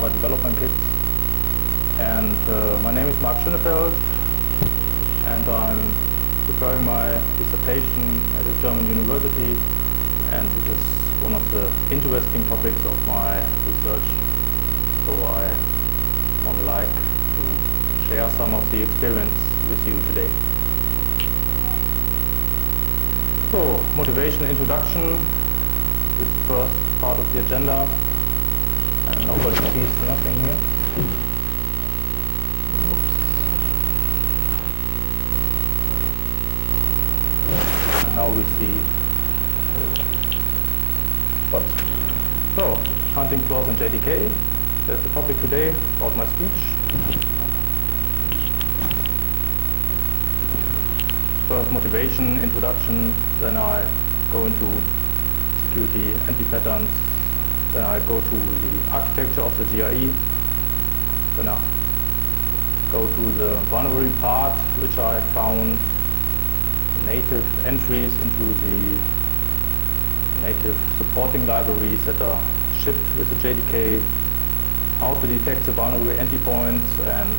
Java development kits. And my name is Marc Schoenfeld, and I'm preparing my dissertation at a German university, and this is one of the interesting topics of my research, so I would like to share some of the experience with you today. So, motivation introduction is the first part of the agenda, and nobody sees nothing here. Oops. And now we see what. So, hunting flaws in JDK, that's the topic today about my speech. First motivation, introduction, then I go into security anti-patterns, then I go to the architecture of the GRE, then I go to the vulnerability part, which I found native entries into the native supporting libraries that are shipped with the JDK, how to detect the vulnerable endpoints, and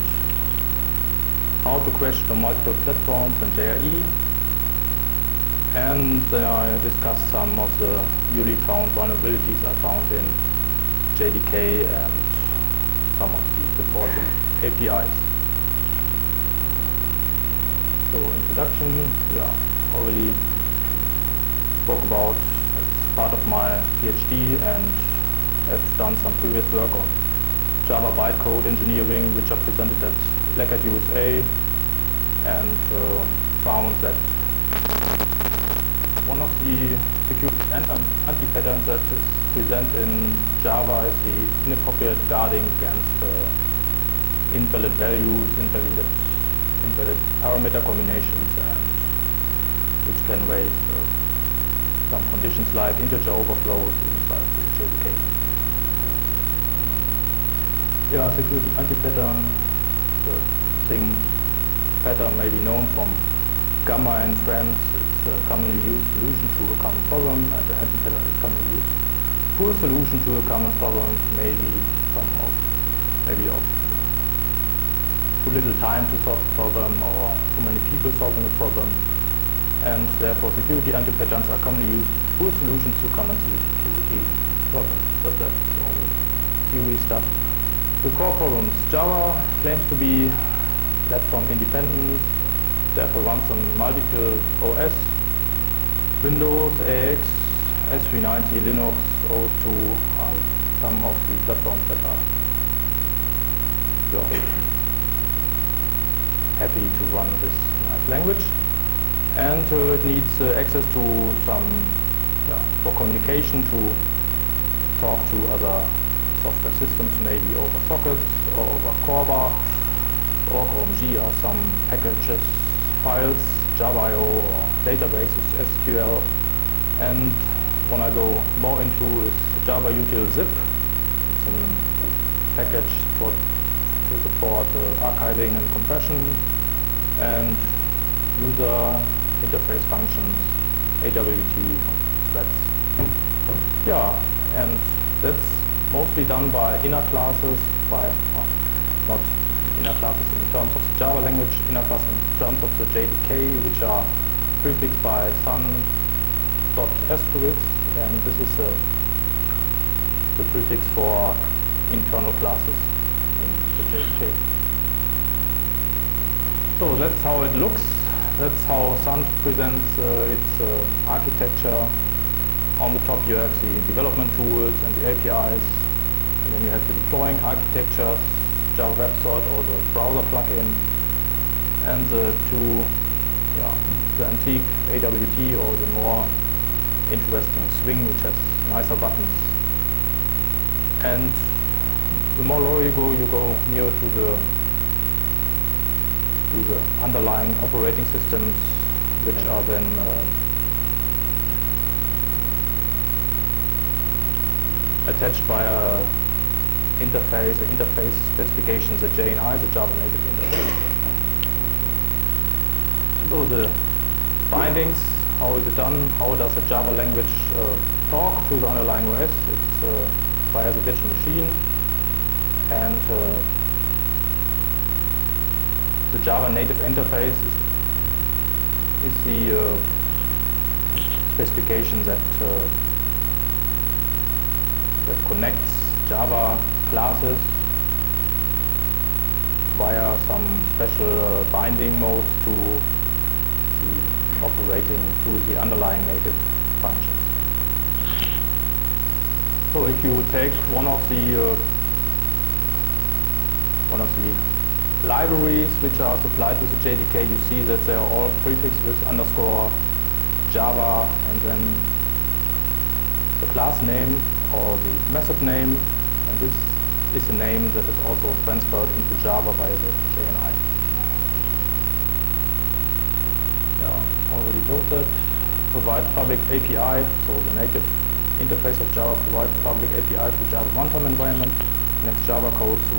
how to crash the multiple platforms in JRE, and then I discussed some of the newly found vulnerabilities I found in JDK and some of the supporting APIs. So introduction, yeah, already spoke about, it's part of my PhD, and have done some previous work on Java bytecode engineering, which I presented at Black USA, and found that one of the security anti-patterns that is present in Java is the inappropriate guarding against invalid values, invalid parameter combinations, and which can raise some conditions like integer overflows inside the JDK. Yeah, security anti-pattern, the thing pattern may be known from Gamma and friends. It's a commonly used solution to a common problem, and the anti-pattern is commonly used poor solution to a common problem, maybe of too little time to solve the problem, or too many people solving a problem, and therefore security anti-patterns are commonly used poor solutions to common security problems. But that's only theory stuff. The core problems. Java claims to be platform independent, therefore runs on multiple OS, Windows, AX, S390, Linux, OS2 are some of the platforms that are happy to run this nice language. And it needs access to some, for communication, to talk to other software systems, maybe over sockets or over CoreBar or OMG are some packages, files, Java.io or databases, SQL. And when I go more into is Java util zip. It's a package to support archiving and compression, and user interface functions, AWT, threads. Yeah, and that's mostly done by inner classes, not inner classes in terms of the Java language, inner class in terms of the JDK, which are prefixed by sun.asterisk, and this is the prefix for internal classes in the JDK. So that's how it looks. That's how Sun presents its architecture. On the top you have the development tools and the APIs, and then you have the deploying architectures, Java WebSort or the browser plugin, and the the antique AWT or the more interesting Swing, which has nicer buttons. And the more lower you go near to the underlying operating systems, which are then attached via interface, the interface specifications, the JNI, the Java native interface. So the bindings, how is it done? How does the Java language talk to the underlying OS? It's via the virtual machine. and the Java native interface is the specification that connects Java classes via some special binding modes to the underlying native functions. So if you take one of the libraries which are supplied with the JDK, you see that they are all prefixed with _Java and then the class name or the method name, and this is a name that is also transferred into Java by the JNI. Yeah, already told that. Provides public API, so the native interface of Java provides public API to Java runtime environment, connects Java code to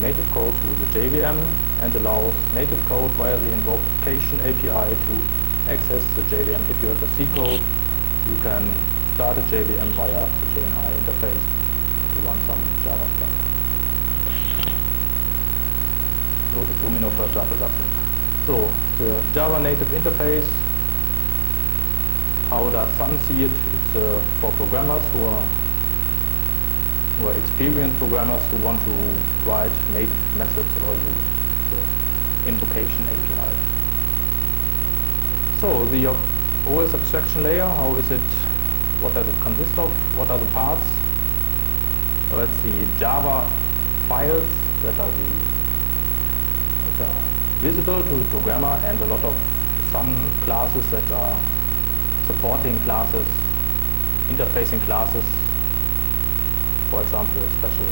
native code to the JVM, and allows native code via the invocation API to access the JVM. If you have a C code, you can start a JVM via the JNI interface to run some Java stuff. Lotus Domino, for example, does it. So the Java native interface, how does Sun see it? It's for programmers who are experienced programmers who want to write native methods or use the invocation API. So the OS abstraction layer, how is it? What does it consist of? What are the parts? So it's the Java files that are visible to the programmer, and a lot of some classes that are supporting classes, interfacing classes. For example, a special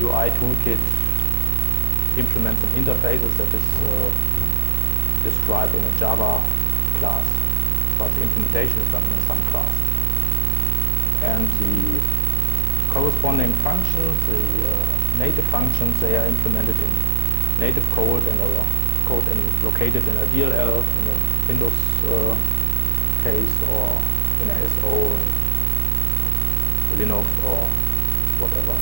UI toolkit implements some interfaces that is described in a Java class, but the implementation is done in some class. And the corresponding functions, the native functions, they are implemented in native code and located in a DLL in a Windows case, or in a SO in Linux or whatever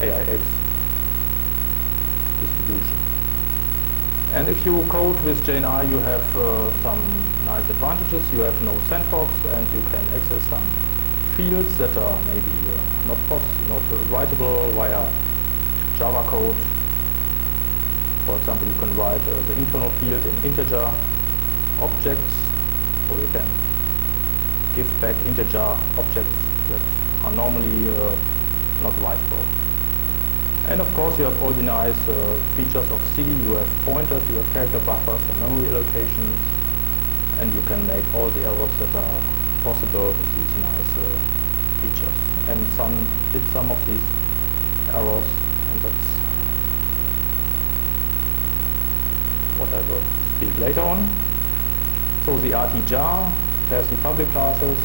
AIX distribution. And if you code with JNI, you have some nice advantages. You have no sandbox, and you can access some fields that are maybe not writable via Java code. For example, you can write the internal field in integer objects, so you can give back integer objects that are normally not writable. And of course, you have all the nice features of C. You have pointers, you have character buffers and memory allocations, and you can make all the errors that are possible with these nice features. And Sun did some of these errors, and that's what I will speak later on. So the RT-jar has the public classes,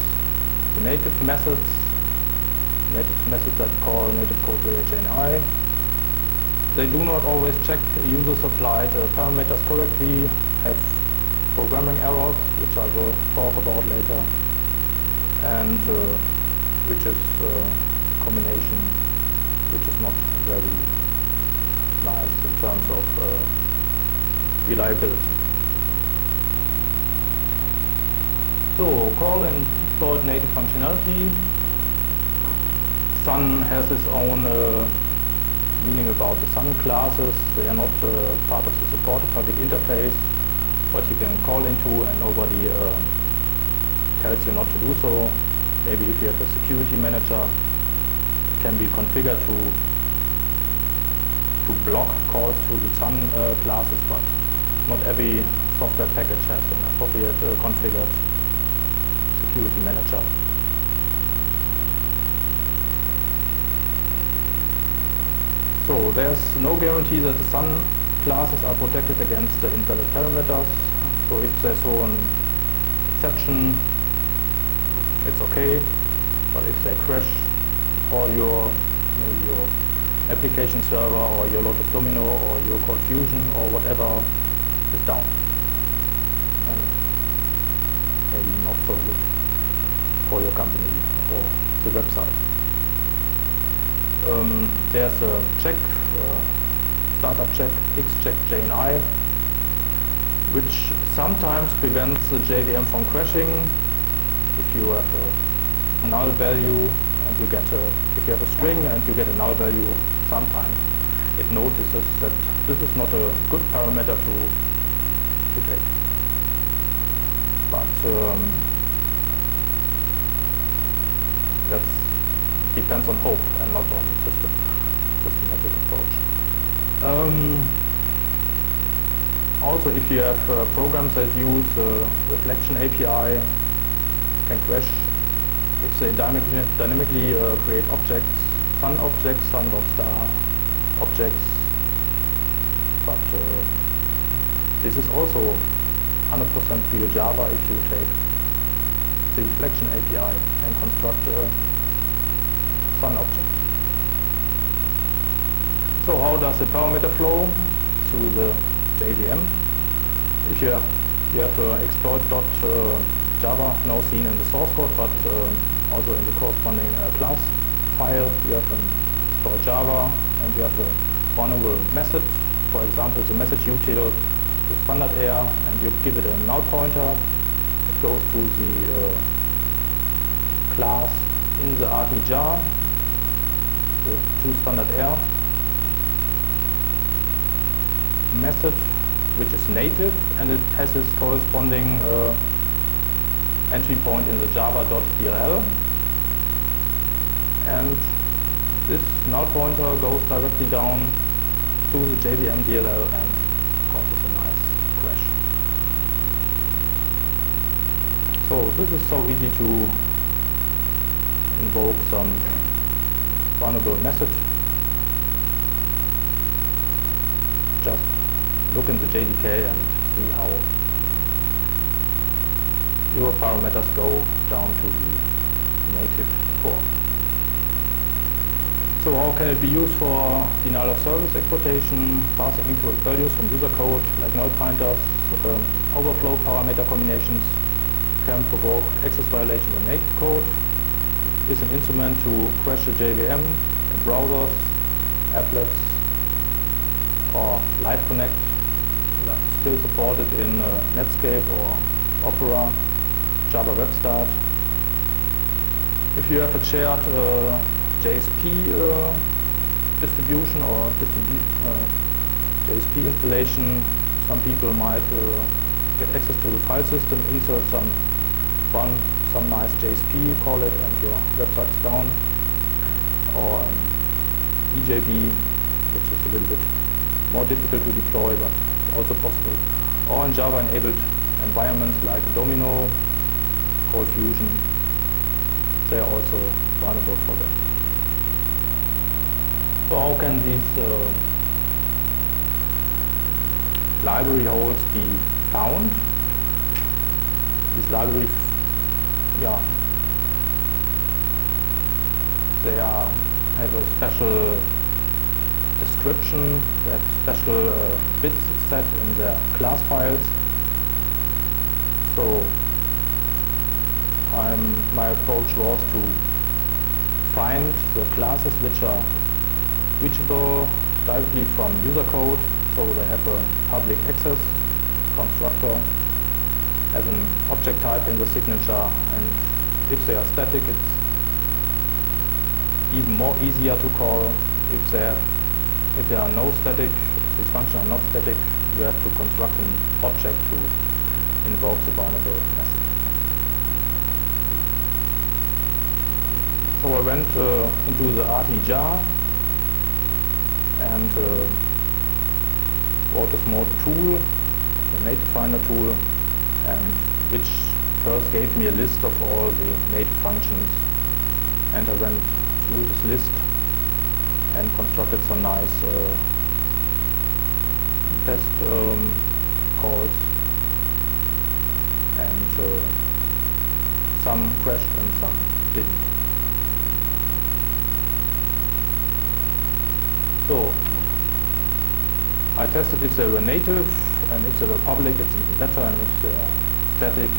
the native methods that call native code via JNI. They do not always check users applied parameters correctly, have programming errors, which I will talk about later, and which is a combination which is not very nice in terms of reliability. So call and exploit native functionality. Sun has its own meaning about the Sun classes. They are not part of the supported public interface, but you can call into, and nobody tells you not to do so. Maybe if you have a security manager, it can be configured to block calls to the Sun classes, but not every software package has an appropriate configured security manager. So there's no guarantee that the Sun classes are protected against the invalid parameters. So if there's an exception, it's okay. But if they crash, all maybe your application server or your Lotus Domino or your Code Fusion or whatever is down, and maybe not so good for your company or the website. there's a check, startup check, xcheck JNI, which sometimes prevents the JVM from crashing if you have a null value and you get if you have a string and you get a null value, sometimes it notices that this is not a good parameter to take. But that depends on hope and not on systematic approach. Also, if you have programs that use reflection API, can crash if they dynamically create objects, sun objects, sun.star objects. But this is also 100% pure Java if you take the reflection API and construct sun objects. So how does the parameter flow? Through the JVM. If you have exploit.java now seen in the source code, but also in the corresponding class file, you have an exploit Java and you have a vulnerable method. For example, the message util to standard air, and you give it a null pointer. It goes to the class in the RT-jar, the toStandardAir method, which is native, and it has its corresponding entry point in the java.dll. And this null pointer goes directly down to the JVM DLL and causes a nice crash. So this is so easy to invoke some vulnerable method. Just look in the JDK and see how your parameters go down to the native core. So how can it be used for denial of service exploitation, parsing incorrect values from user code like null pointers, overflow parameter combinations can provoke access violations in native code, is an instrument to crash the JVM in browsers, applets, or Live Connect, still supported in Netscape or Opera, Java Web Start. If you have a shared JSP distribution or JSP installation, some people might get access to the file system, insert run some nice JSP, call it, and your website is down. Or EJB, which is a little bit more difficult to deploy, but also possible. Or in Java-enabled environments like Domino, Cold Fusion, they are also vulnerable for that. So how can these library holes be found? These library, they have a special description, they have special bits set in their class files. So my approach was to find the classes which are reachable directly from user code, so they have a public access constructor, have an object type in the signature, and if they are static, it's even more easier to call. If there are no static, if these functions are not static, we have to construct an object to invoke the vulnerable method. So I went into the RT-jar and wrote a small tool, a native finder tool, and which first gave me a list of all the native functions, and I went through this list and constructed some nice test calls, and some crashed and some didn't. So I tested if they were native, and if they were public, it's even better, and if they are static,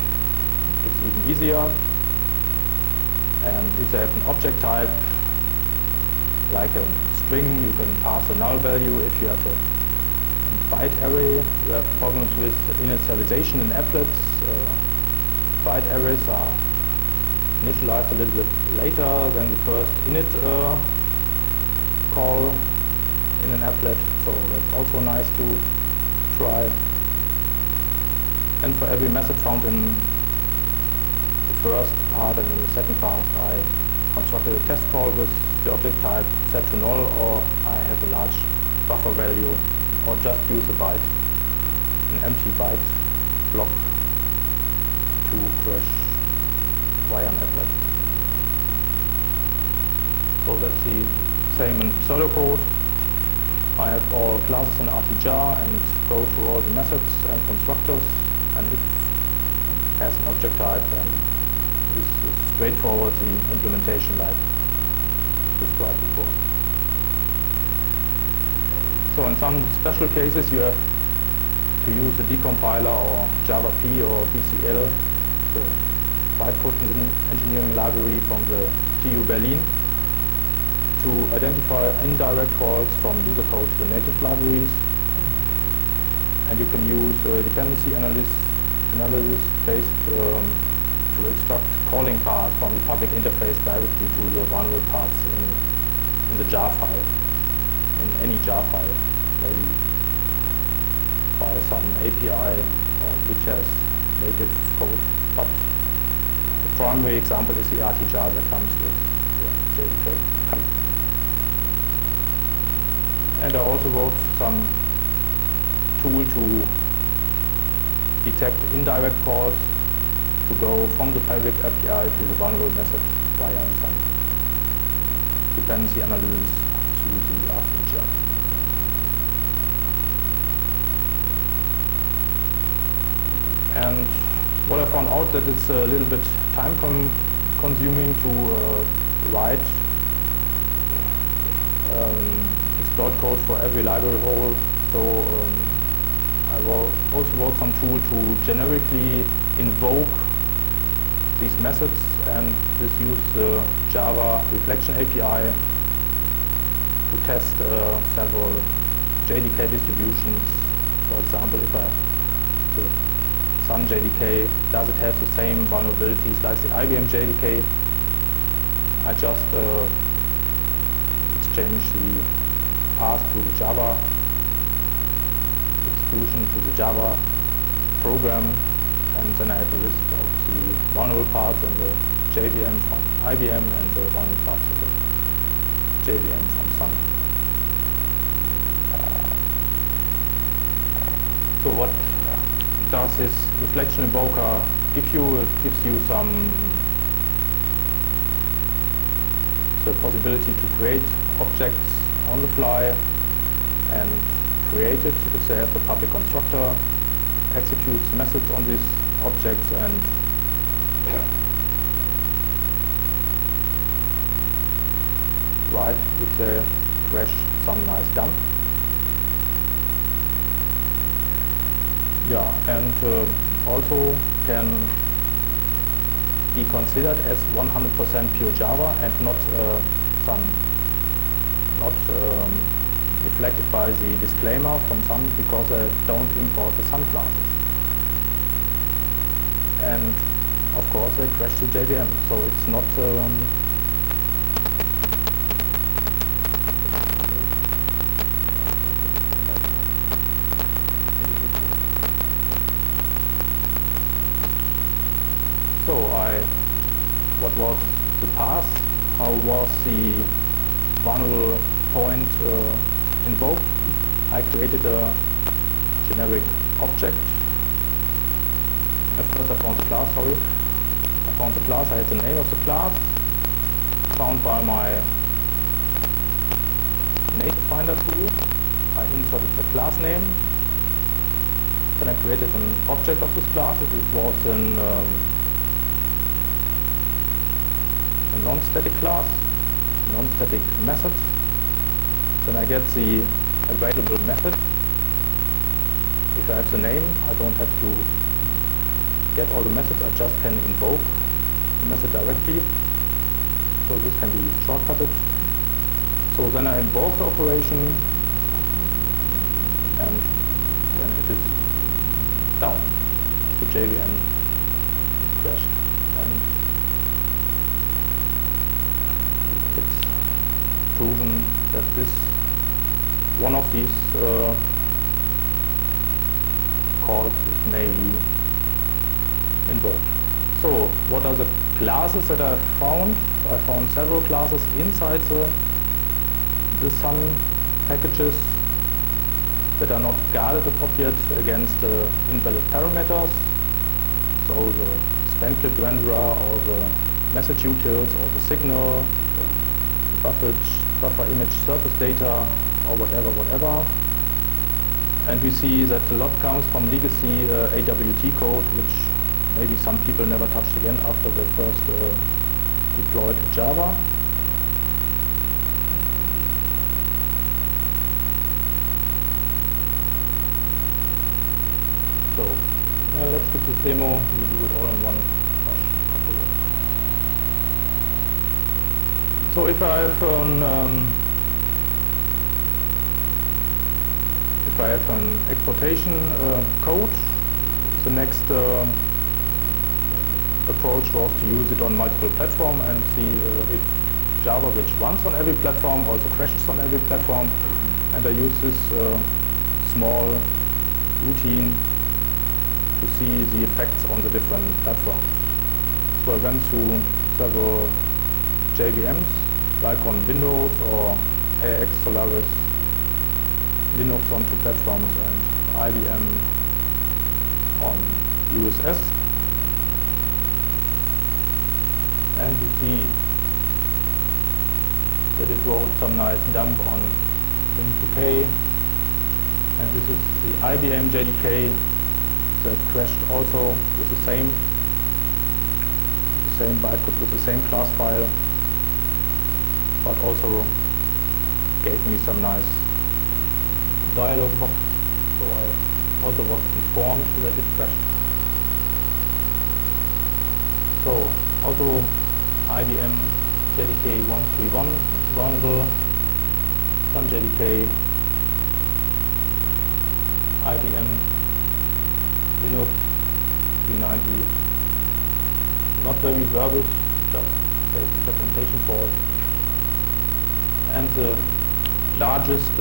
it's even easier. And if they have an object type, like a string, you can pass a null value. If you have a byte array, you have problems with initialization in applets. Byte arrays are initialized a little bit later than the first init call in an applet, so that's also nice to try. And for every method found in the first part and in the second part, I constructed a test call with the object type set to null, or I have a large buffer value, or just use a byte, an empty byte block to crash via an applet. So that's the same in pseudocode. I have all classes in RTJAR and go to all the methods and constructors, and if has an object type, and this is straightforward, the implementation like described before. So in some special cases you have to use a decompiler or Java P or BCL, the bytecode engineering library from the TU Berlin, to identify indirect calls from user code to the native libraries. And you can use dependency analysis based to extract calling paths from the public interface directly to the vulnerable parts in the jar file, in any jar file, maybe by some API which has native code. But the primary example is the RTJAR that comes with the JDK. And I also wrote some tool to detect indirect calls to go from the public API to the vulnerable method via some dependency analysis through the RTJAR. And what I found out that it's a little bit time consuming to write exploit code for every library hole. So I also wrote some tool to generically invoke these methods, and this uses the Java reflection API to test several JDK distributions. For example, if the Sun JDK, does it have the same vulnerabilities like the IBM JDK? I just exchange the path to the Java execution to the Java program, and then I have a list of the vulnerable parts in the JVM from IBM and the vulnerable parts in the JVM from Sun. So what does this reflection invoker give you? It gives you the possibility to create objects on the fly and create it if they have a public constructor, executes methods on these objects, and write if they crash some nice dump. Yeah, and also can be considered as 100% pure Java and not reflected by the disclaimer from Sun, because they don't import the Sun classes. And of course they crash the JVM, so it's not So what was the path? How was the vulnerable point invoked? I created a generic object. First I found the class, sorry. I found the class, I had the name of the class, found by my native finder tool. I inserted the class name. Then I created an object of this class. It was a non-static class, a non-static method. Then I get the available method. If I have the name, I don't have to get all the methods, I just can invoke the method directly. So this can be shortcutted. So then I invoke the operation, and then it is down. The JVM is crashed, and it's proven that this one of these calls is maybe invoked. So what are the classes that I found? I found several classes inside the Sun packages that are not guarded appropriate against invalid parameters. So the span clip renderer, or the message utils, or the signal, the buffer image surface data, or whatever. And we see that a lot comes from legacy AWT code, which maybe some people never touched again after they first deployed Java. So let's give this demo. We do it all in one rush afterwards. So if I have an exportation code, the next approach was to use it on multiple platforms and see if Java, which runs on every platform, also crashes on every platform. And I use this small routine to see the effects on the different platforms. So I went through several JVMs, like on Windows or AIX Solaris, Linux on 2 platforms, and IBM on USS. And you see that it wrote some nice dump on Win2K, and this is the IBM JDK that crashed also with the same bytecode, with the same class file, but also gave me some nice dialog box, so I also was informed that it crashed. So also IBM JDK 131 is vulnerable, Sun JDK, IBM Linux 390, not very verbose, just says segmentation fault. And the largest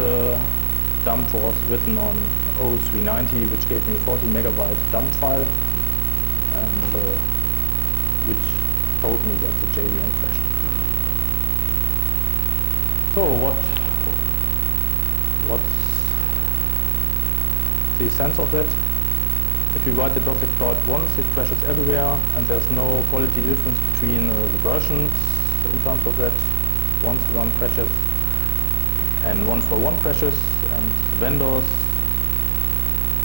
dump was written on 0390, which gave me a 40 megabyte dump file, and which told me that the JVM crashed. So what's the sense of that? If you write the DOS exploit once, it crashes everywhere, and there's no quality difference between the versions in terms of that. Once one crashes and one-for-one crashes, and vendors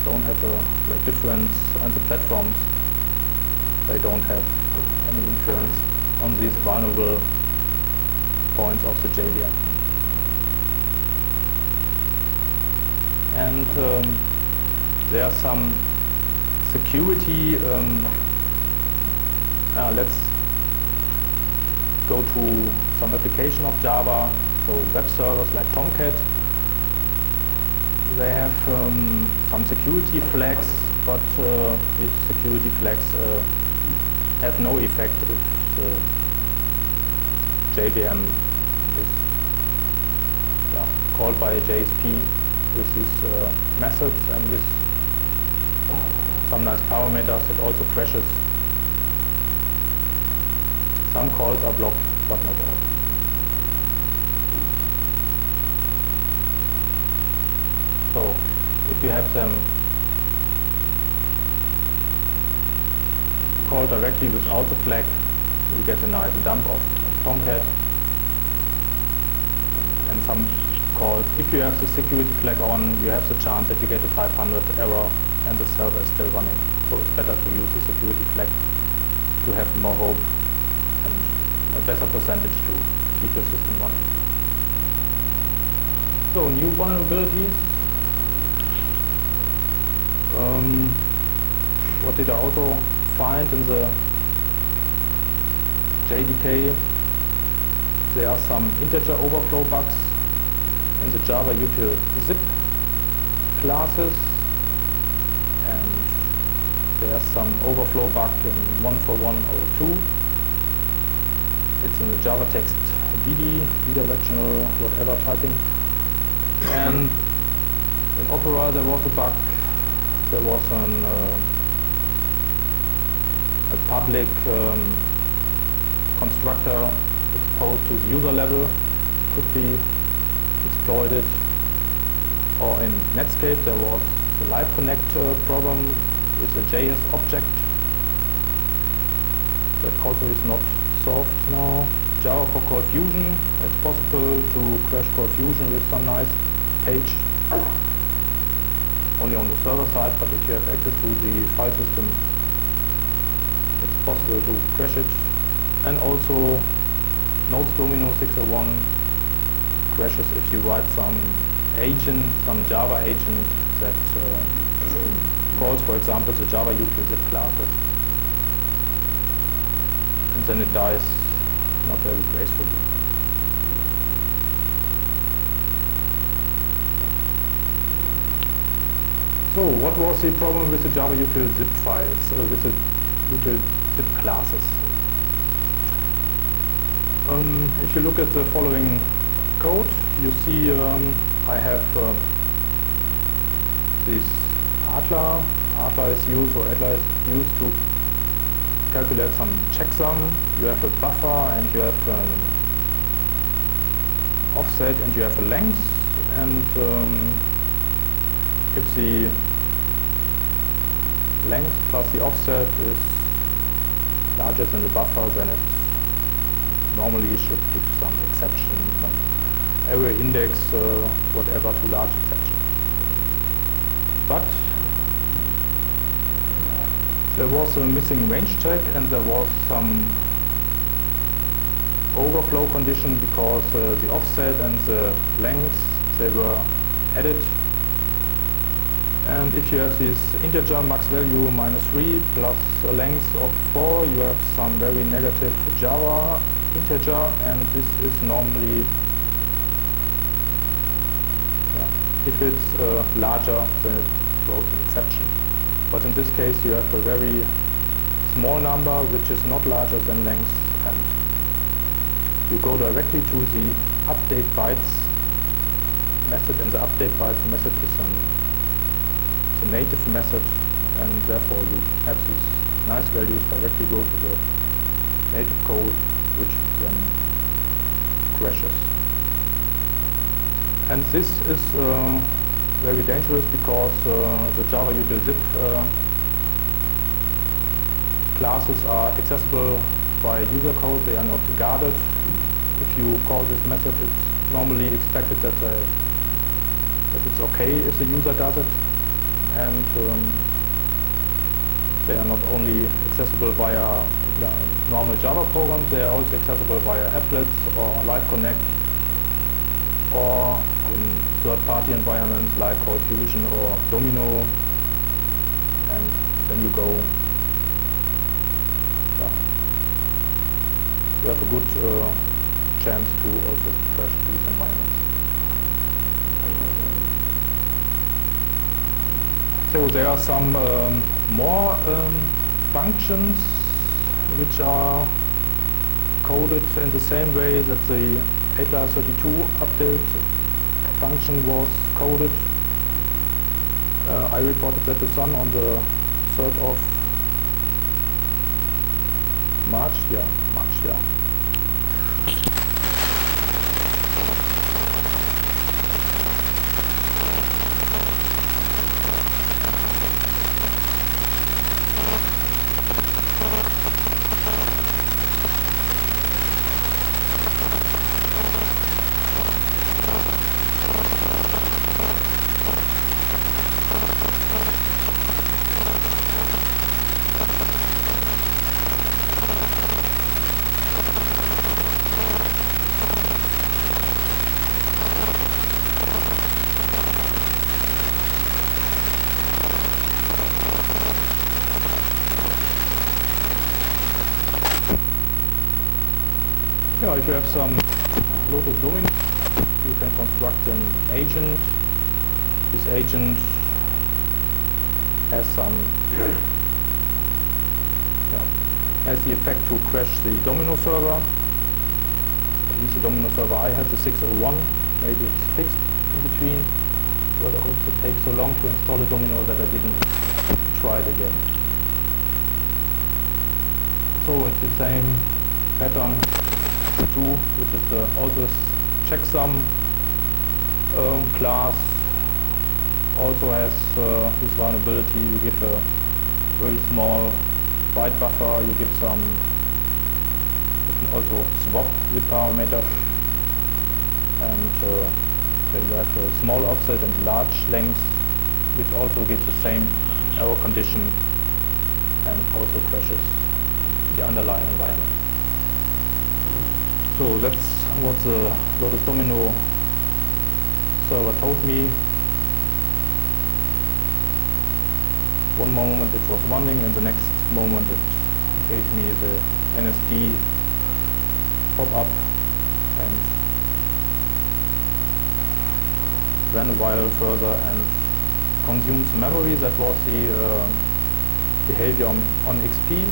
don't have a great difference, and the platforms, they don't have any influence on these vulnerable points of the JVM. And there are some security, let's go to some application of Java, so web servers like Tomcat. They have some security flags, but these security flags have no effect if the JVM is called by a JSP with these methods and with some nice parameters. It also crashes. Some calls are blocked, but not all. So if you have them called directly without the flag, you get a nice dump of Tomcat. And some calls, if you have the security flag on, you have the chance that you get a 500 error and the server is still running. So it's better to use the security flag to have more hope and a better percentage to keep your system running. So new vulnerabilities. What did I also find in the JDK? There are some integer overflow bugs in the Java util zip classes, and there's some overflow bug in 14102. It's in the Java text BD, bidirectional, whatever typing. And in Opera there was a bug. There was a public constructor exposed to the user level, could be exploited. Or in Netscape there was the Live Connect problem with a JS object that also is not solved now. Java for Call Fusion, it's possible to crash Call Fusion with some nice page, only on the server side, but if you have access to the file system, it's possible to crash it. And also Nodes Domino 601 crashes if you write some agent, some Java agent that calls, for example, the Java util zip classes, and then it dies not very gracefully. So what was the problem with the Java util zip files, with the util zip classes? If you look at the following code, you see I have this Adler. Adler is used, or Adler is used to calculate some checksum. You have a buffer, and you have an offset, and you have a length. And if the length plus the offset is larger than the buffer, then it normally should give some exception, some array index, whatever, too large exception. But there was a missing range check, and there was some overflow condition because the offset and the lengths, they were added. And if you have this integer max value -3 plus a length of 4, you have some very negative Java integer, and this is normally, if it's larger, then it throws an exception. But in this case you have a very small number which is not larger than length, and you go directly to the update bytes method, and the update byte method is the native method, and therefore you have these nice values directly go to the native code, which then crashes. And this is very dangerous because the Java util zip classes are accessible by user code. They are not guarded. If you call this method, it's normally expected that it's okay if the user does it. And they are not only accessible via normal Java programs, they are also accessible via applets or Live Connect, or in third-party environments like Call Fusion or Domino, and then you go, you have a good chance to also crash these environments. So there are some more functions which are coded in the same way that the Adler32 update function was coded. I reported that to Sun on the 3rd of March. If you have some Lotus Domino, you can construct an agent. This agent has some has the effect to crash the domino server. At least the domino server I had, the 601. Maybe it's fixed in between, but it also takes so long to install a domino that I didn't try it again. So it's the same pattern too, which is also a checksum class. Also has this vulnerability. You give a very small byte buffer. You give some. You can also swap the parameters, and then you have a small offset and large length, which also gives the same error condition and also crashes the underlying environment. So that's what the Lotus Domino server told me. One moment it was running, and the next moment it gave me the NSD pop-up and ran a while further and consumed some memory. That was the behavior on XP,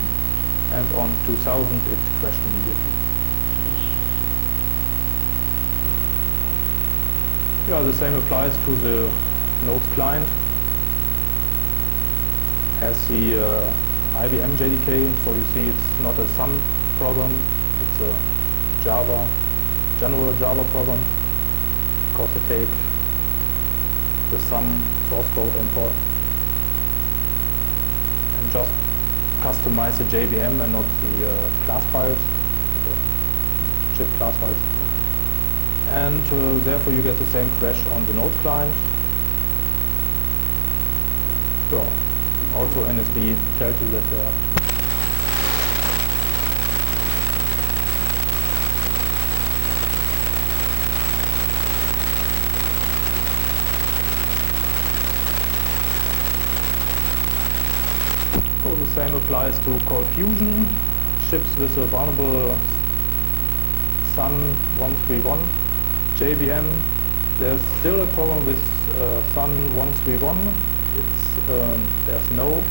and on 2000 it crashed immediately. Yeah, the same applies to the Nodes client. Has the IBM JDK, so you see it's not a sum problem, it's a general Java problem, because they take the sum source code and just customize the JVM and not the class files, chip class files. And therefore you get the same crash on the Nodes client. Yeah. Also NSD tells you that so the same applies to Cold Fusion. Ships with a vulnerable Sun 131 JVM. There's still a problem with Sun 131. There's no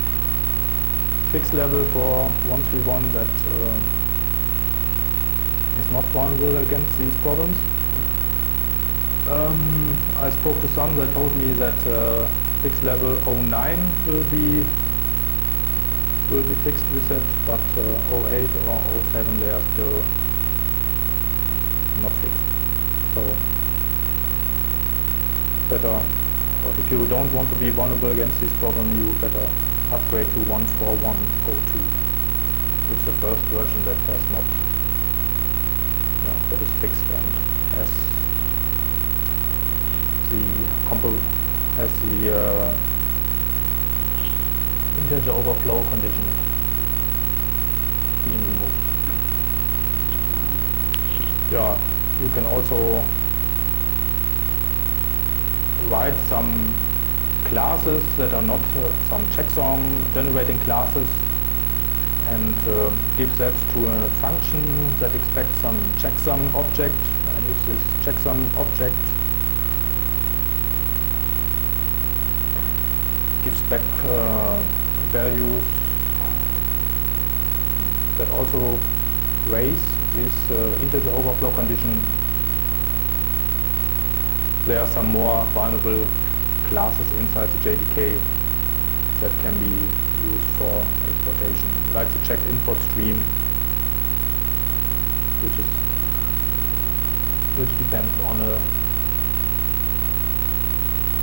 fixed level for 131 that is not vulnerable against these problems. I spoke to some that told me that fixed level 09 will be fixed with that, but 08 or 07 they are still not fixed. So better. If you don't want to be vulnerable against this problem, you better upgrade to 14102, which is the first version that has not, that is fixed and has the integer overflow condition being removed. Yeah, you can also write some classes that are not some checksum generating classes, and give that to a function that expects some checksum object, and if this checksum object gives back values that also raise this integer overflow condition, there are some more vulnerable classes inside the JDK that can be used for exploitation, like the checked import stream, which depends on a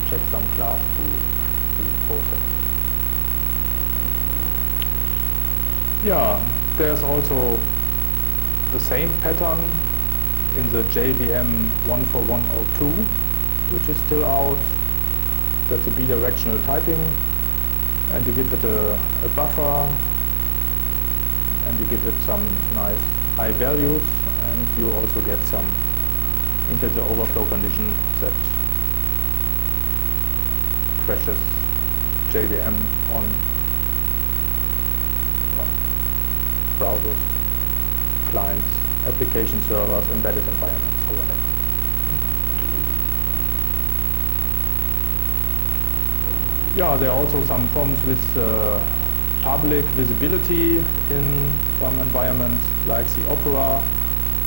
checksum class to be processed. Yeah, there's also the same pattern in the JVM 14102, which is still out. That's a bidirectional typing, and you give it a buffer, and you give it some nice high values, and you also get some integer overflow condition that crashes JVM on browsers, clients, application servers, embedded environments, or whatever. Yeah, there are also some problems with public visibility in some environments, like the Opera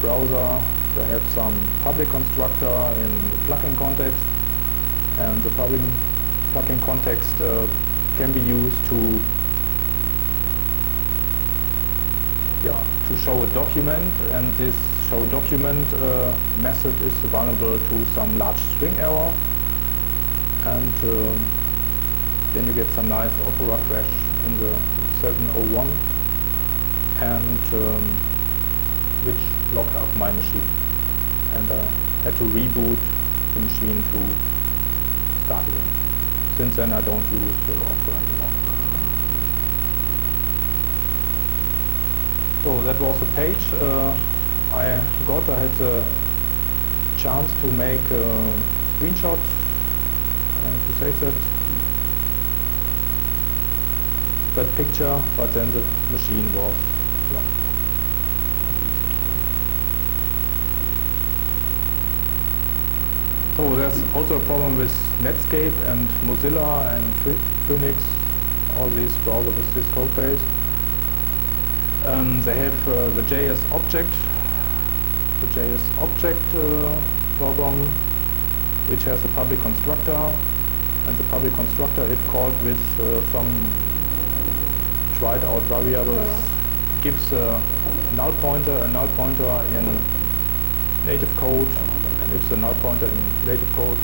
browser. They have some public constructor in the plugin context, and the public plugin context can be used to show a document, and this show document method is vulnerable to some large string error, and then you get some nice Opera crash in the 701, and which locked up my machine, and I had to reboot the machine to start again. Since then I don't use Opera anymore. So that was the page I got. I had the chance to make a screenshot and to save that picture, but then the machine was locked. So there's also a problem with Netscape and Mozilla and Phoenix, all these browsers with this code base. They have the JS object problem, which has a public constructor, and the public constructor, if called with some tried out variables, gives a null pointer in native code, and if the null pointer in native code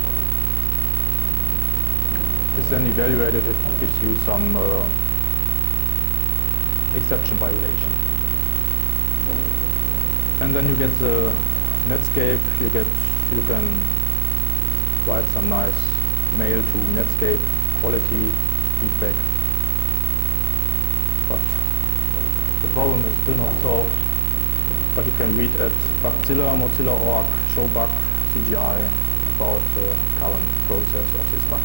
is then evaluated, it gives you some exception violation. And then you get the Netscape, you can write some nice mail to Netscape, quality, feedback. But the problem is still not solved. But you can read at Mozilla.org, show bug, CGI, about the current process of this bug.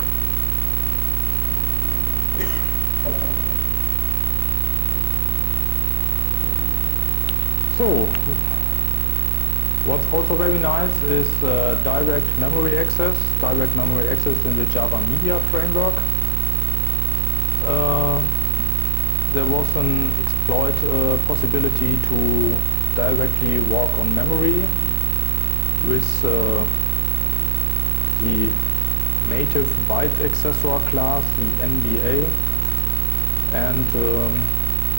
So, what's also very nice is direct memory access. Direct memory access in the Java Media Framework. There was an exploit possibility to directly work on memory with the native byte accessor class, the NBA, and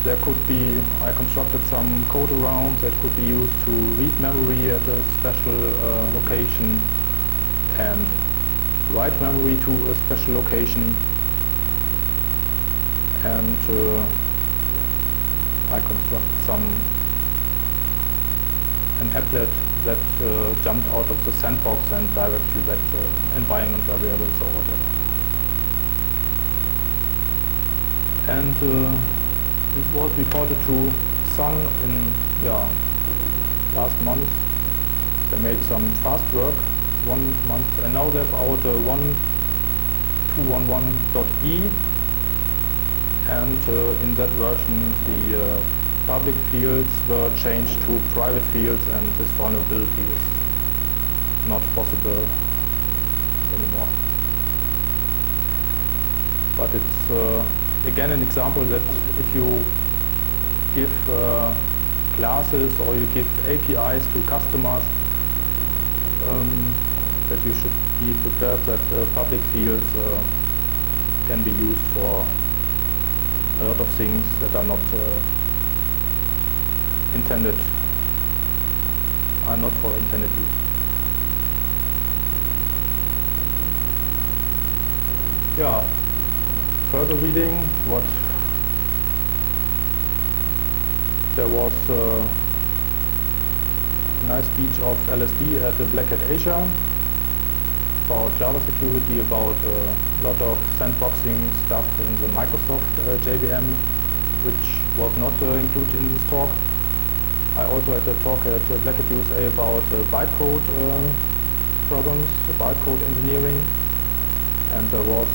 there could be, I constructed some code around that could be used to read memory at a special location and write memory to a special location, and I constructed an applet that jumped out of the sandbox and direct to that environment variables or whatever. And this was reported to Sun in last month. They made some fast work, 1 month, and now they have out 1.211.e, and in that version the public fields were changed to private fields, and this vulnerability is not possible anymore. But it's again an example that if you give classes or you give APIs to customers, that you should be prepared that public fields can be used for a lot of things that are not not for intended use. Yeah. Further reading, there was a nice speech of LSD at the Black Hat Asia about Java security, about a lot of sandboxing stuff in the Microsoft JVM, which was not included in this talk. I also had a talk at Black Hat USA about bytecode problems, bytecode engineering, and there was,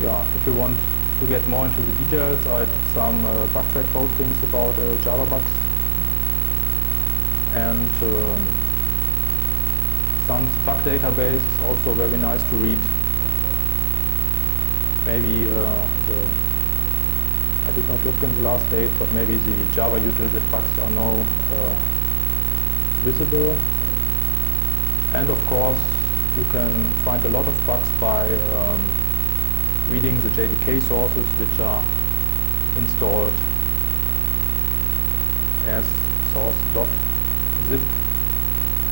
if you want to get more into the details, I did some bug track postings about Java bugs, and Sun's bug database is also very nice to read. maybe I did not look in the last days, but maybe the Java util bugs are now visible. And of course, you can find a lot of bugs by reading the JDK sources which are installed as source.zip,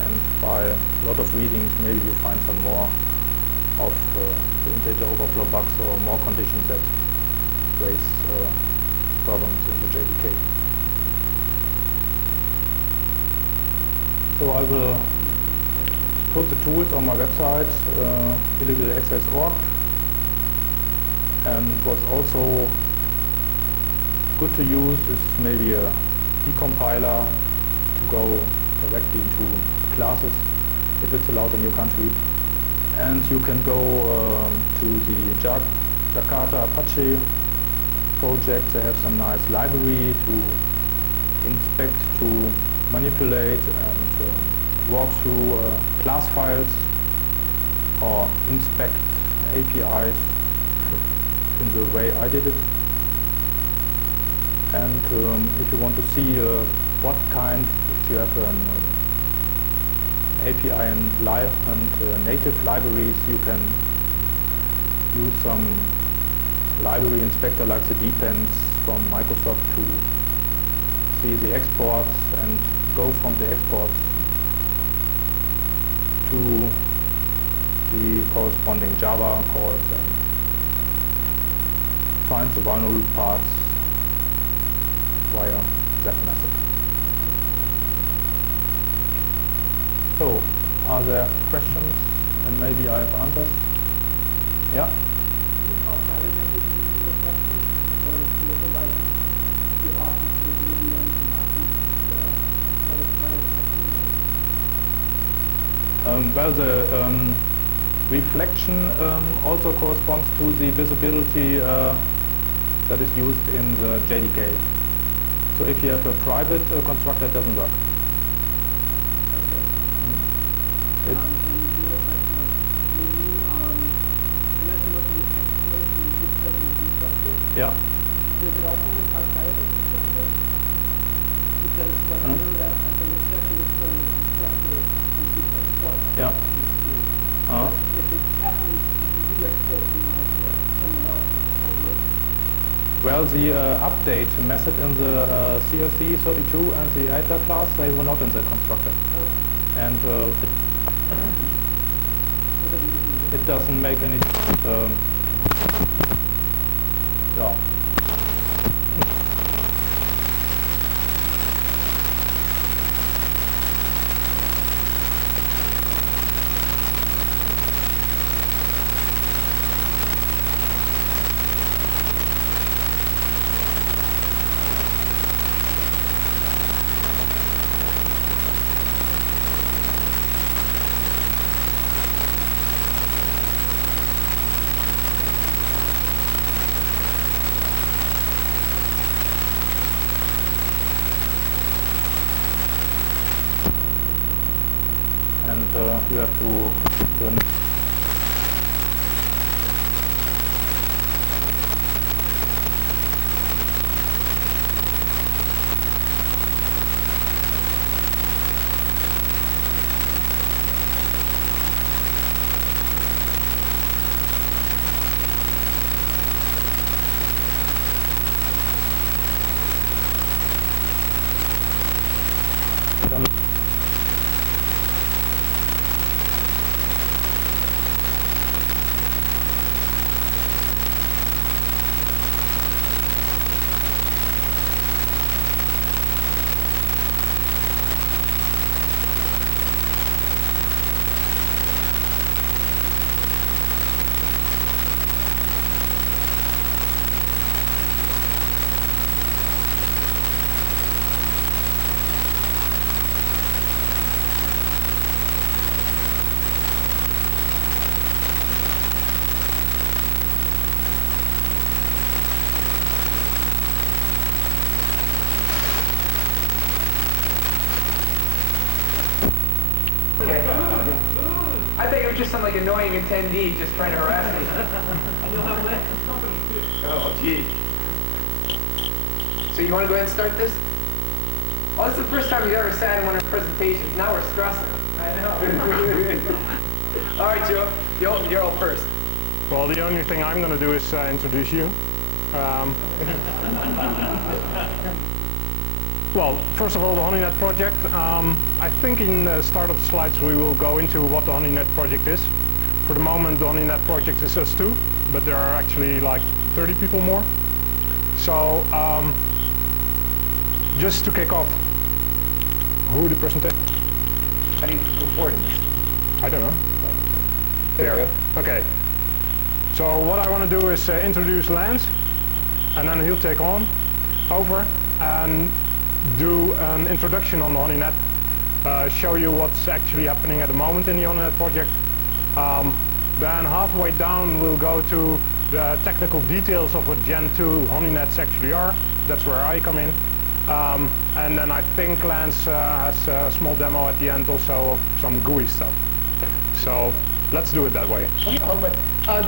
and by a lot of readings maybe you find some more of the integer overflow bugs or more conditions that raise problems in the JDK. So I will put the tools on my website, illegal.access.org, and what's also good to use is maybe a decompiler to go directly into classes if it's allowed in your country. And you can go to the Jakarta Apache project. They have some nice library to inspect, to manipulate and walk through class files or inspect APIs in the way I did it. And if you want to see what kind, if you have an API and native libraries, you can use some library inspector like the depends from Microsoft to see the exports and go from the exports to the corresponding Java calls and find the vulnerable parts via that method. So, are there questions? And maybe I have answers? Yeah? Do you call private message to a question, or do you have to like give options to the AVM to not be the public private section? Well, the reflection also corresponds to the visibility that is used in the JDK. So if you have a private constructor, it doesn't work. And the other question was, when you, I know some of the exploits when you get stuff in the constructor. Yeah. Does it also work outside of the constructor? Because like I know that as an exception is done in the constructor in C++. Yeah. If it happens, if you re-exploit from like somewhere else, it works. Well, the update method in the CRC32 and the idler class, they were not in the constructor. And it doesn't make any yeah. And you have to learn. it was just some like annoying attendee just trying to harass me. And you'll have less company too. Oh, gee. So you want to go ahead and start this? Well, this is the first time we've ever sat in one of our presentations. Now we're stressing. I know. All right, Joe. You're all first. Well, the only thing I'm going to do is introduce you. Well, first of all, the HoneyNet project. I think in the start of the slides we will go into what the HoneyNet project is. For the moment, the HoneyNet project is us two, but there are actually like 30 people more. So, just to kick off, who the presentation? How do you go forward in this? I don't know. There we go. Okay. So what I want to do is introduce Lance, and then he'll take over and do an introduction on the HoneyNet, show you what's actually happening at the moment in the HoneyNet project. Then halfway down we'll go to the technical details of what Gen 2 HoneyNets actually are. That's where I come in. And then I think Lance has a small demo at the end also of some GUI stuff. So let's do it that way.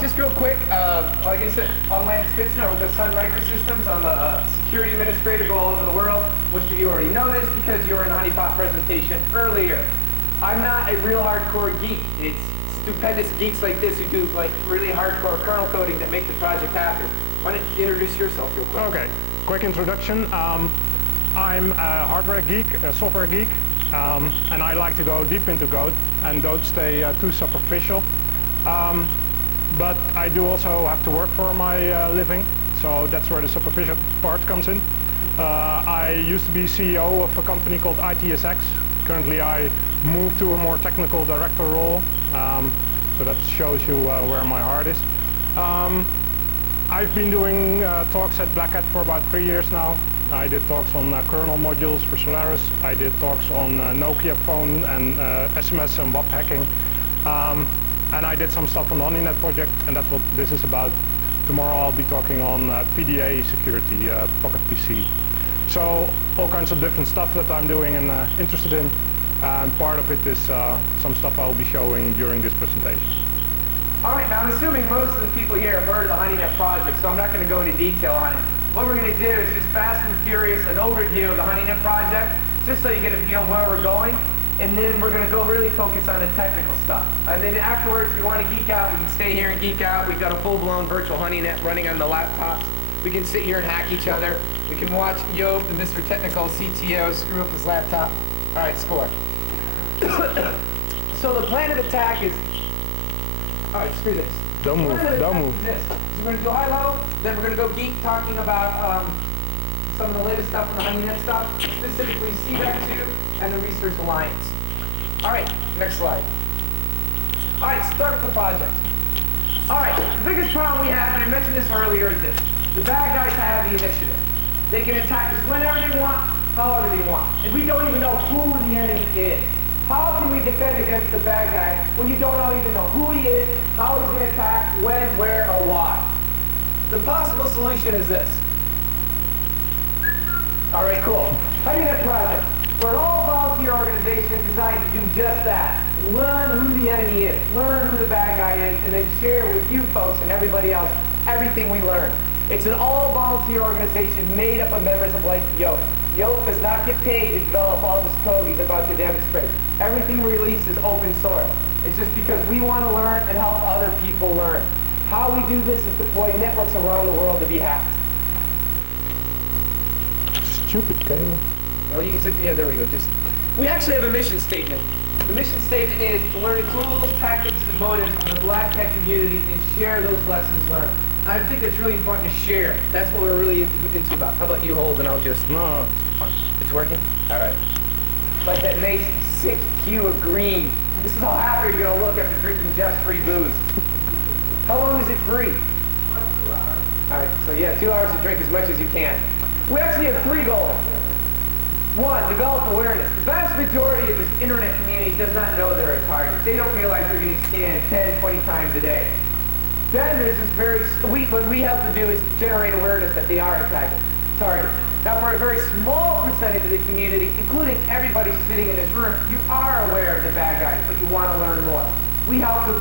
Just real quick, like I said, I'm Lance Spitzner with the Sun Microsystems. I'm a security administrator, go all over the world. Most of you already know this because you were in the Honeypot presentation earlier. I'm not a real hardcore geek. It's stupendous geeks like this who do like really hardcore kernel coding that make the project happen. Why don't you introduce yourself real quick? Okay, quick introduction. I'm a hardware geek, a software geek, and I like to go deep into code and don't stay too superficial. But I do also have to work for my living, so that's where the superficial part comes in. I used to be CEO of a company called ITSX. Currently I moved to a more technical director role, so that shows you where my heart is. I've been doing talks at Black Hat for about 3 years now. I did talks on kernel modules for Solaris. I did talks on Nokia phone and SMS and WAP hacking. And I did some stuff on the HoneyNet project, and that's what this is about. Tomorrow I'll be talking on PDA security, Pocket PC. So all kinds of different stuff that I'm doing and interested in. And part of it is some stuff I'll be showing during this presentation. All right, now I'm assuming most of the people here have heard of the HoneyNet project, so I'm not going to go into detail on it. What we're going to do is just fast and furious an overview of the HoneyNet project, just so you get a feel of where we're going. And then we're going to go really focus on the technical stuff. And then afterwards, if you want to geek out, we can stay here and geek out. We've got a full-blown virtual HoneyNet running on the laptops. We can sit here and hack each other. We can watch Joop, the Mr. Technical CTO, screw up his laptop. All right, score. So the plan of attack is... All right, screw this. Don't move, don't move. So we're going to go high level, then we're going to go geek talking about some of the latest stuff on the HoneyNet stuff, specifically CVAC2 and the Research Alliance. All right, next slide. All right, start with the project. All right, the biggest problem we have, and I mentioned this earlier, is this. The bad guys have the initiative. They can attack us whenever they want, however they want. And we don't even know who the enemy is. How can we defend against the bad guy when you don't even know who he is, how he's going to attack, when, where, or why? The possible solution is this. All right, cool. HoneyNet project. We're an all-volunteer organization designed to do just that. Learn who the enemy is, learn who the bad guy is, and then share with you folks and everybody else everything we learn. It's an all-volunteer organization made up of members of like Joop. Joop does not get paid to develop all this code he's about to demonstrate. Everything we release is open source. It's just because we want to learn and help other people learn. How we do this is deploy networks around the world to be hacked. Stupid cable. Well, you can say, yeah, there we go. We actually have a mission statement. The mission statement is to learn the tools, tactics, and motives of the Black Hat community and share those lessons learned. I think that's really important to share. That's what we're really into about. How about you hold and I'll just... No, it's fine. It's working? All right. Like that nice sick hue of green. This is how happy you're going to look after drinking Jeff's free booze. How long is it free? 2 hours. All right, so yeah, 2 hours to drink as much as you can. We actually have 3 goals. 1, develop awareness. The vast majority of this internet community does not know they're a target. They don't realize they're getting scanned 10, 20 times a day. Then there's this what we have to do is generate awareness that they are a target. Now for a very small percentage of the community, including everybody sitting in this room, you are aware of the bad guys, but you want to learn more. We help them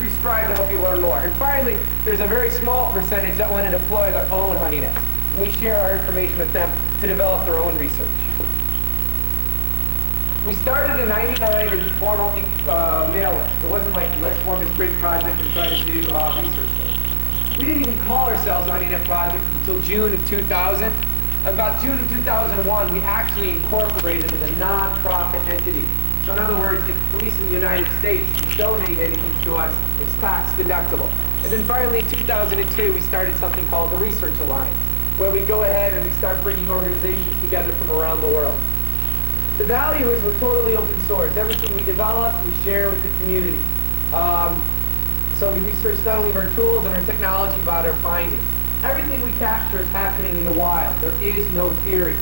we strive to help you learn more. And finally, there's a very small percentage that want to deploy their own honey nets. We share our information with them to develop their own research. We started in '99 as a formal mail list. It wasn't like, let's form this great project and try to do research. We didn't even call ourselves HoneyNet Project until June of 2000. About June of 2001, we actually incorporated as a non-profit entity. So in other words, at least in the United States, if you donate anything to us, it's tax deductible. And then finally, in 2002, we started something called the Research Alliance, where we go ahead and we start bringing organizations together from around the world. The value is we're totally open source. Everything we develop, we share with the community. So we research not only our tools and our technology, but our findings. Everything we capture is happening in the wild. There is no theory.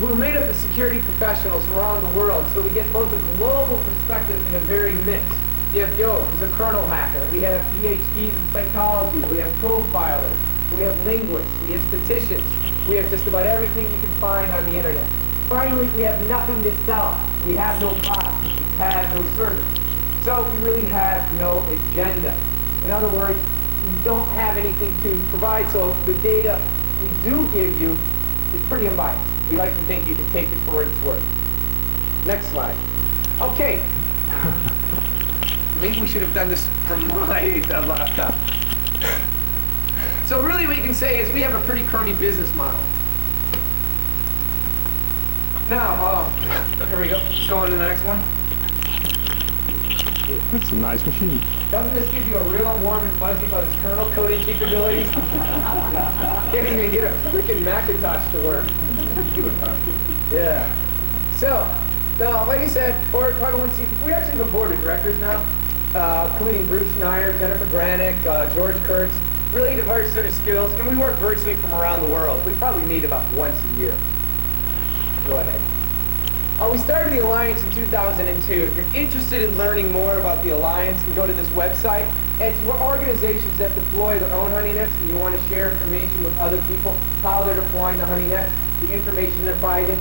We're made up of security professionals from around the world, so we get both a global perspective and a very mix. You have Yo, who's a kernel hacker. We have PhDs in psychology. We have profilers. We have linguists. We have statisticians. We have just about everything you can find on the internet. Finally, we have nothing to sell. We have no product. We have no service. So we really have no agenda. In other words, we don't have anything to provide, so the data we do give you is pretty unbiased. We like to think you can take it for what it's worth. Next slide. Okay. Maybe we should have done this from my laptop. So really what you can say is we have a pretty crummy business model. Now, here we go. Go on to the next one. That's a nice machine. Doesn't this give you a real warm and fuzzy about its kernel coding capabilities? Can't even get a freaking Macintosh to work. Yeah. So, like I said, for 501c, we actually have a board of directors now, including Bruce Schneier, Jennifer Granick, George Kurtz, really diverse set of skills, and we work virtually from around the world. We probably meet about once a year. Go ahead. We started the Alliance in 2002. If you're interested in learning more about the Alliance, you can go to this website. It's for organizations that deploy their own honey nets, and you want to share information with other people, how they're deploying the honey nets, the information they're finding,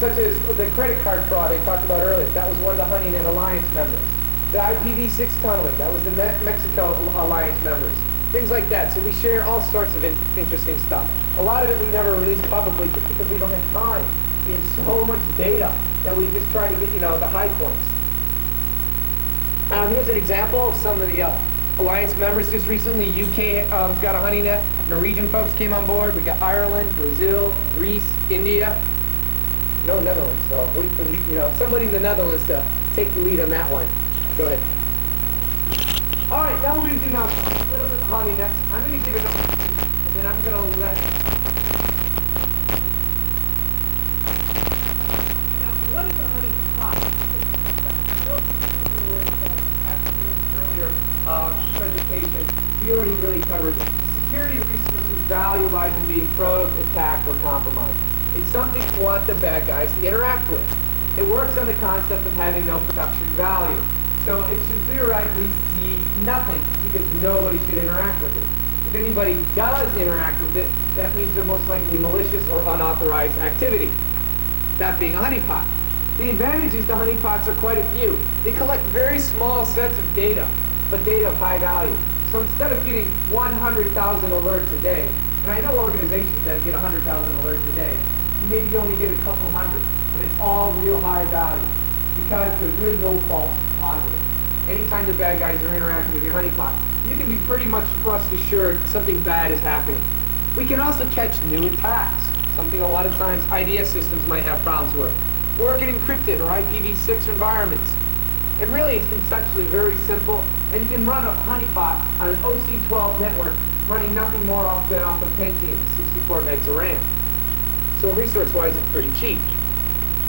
such as the credit card fraud I talked about earlier. That was one of the HoneyNet Alliance members. The IPv6 tunneling, that was the Mexico Alliance members. Things like that. So we share all sorts of interesting stuff. A lot of it we never release publicly just because we don't have time. We have so much data that we just try to get, the high points. Here's an example of some of the Alliance members. Just recently, UK got a HoneyNet. Norwegian folks came on board. We got Ireland, Brazil, Greece, India. No Netherlands, so wait for somebody in the Netherlands to take the lead on that one. Go ahead. All right, now we're going to do now a little bit of HoneyNets. I'm going to give it up, and then I'm going to let. What is a honey pot? Earlier presentation, we already really covered it. The security resources value lies in being probed, attacked, or compromised. It's something you want the bad guys to interact with. It works on the concept of having no production value. So it should theoretically see nothing because nobody should interact with it. If anybody does interact with it, that means they're most likely malicious or unauthorized activity. That being a honeypot. The advantages to honeypots are quite a few. They collect very small sets of data, but data of high value. So instead of getting 100,000 alerts a day, and I know organizations that get 100,000 alerts a day, you maybe only get a couple hundred, but it's all real high value because there's really no false positive. Anytime the bad guys are interacting with your honeypot, you can be pretty much rest assured something bad is happening. We can also catch new attacks, something a lot of times IDS systems might have problems with. Work in encrypted or IPv6 environments. And really it's conceptually very simple, and you can run a honeypot on an OC12 network running nothing more than off of Pentium, 64 megs of RAM. So resource-wise, it's pretty cheap.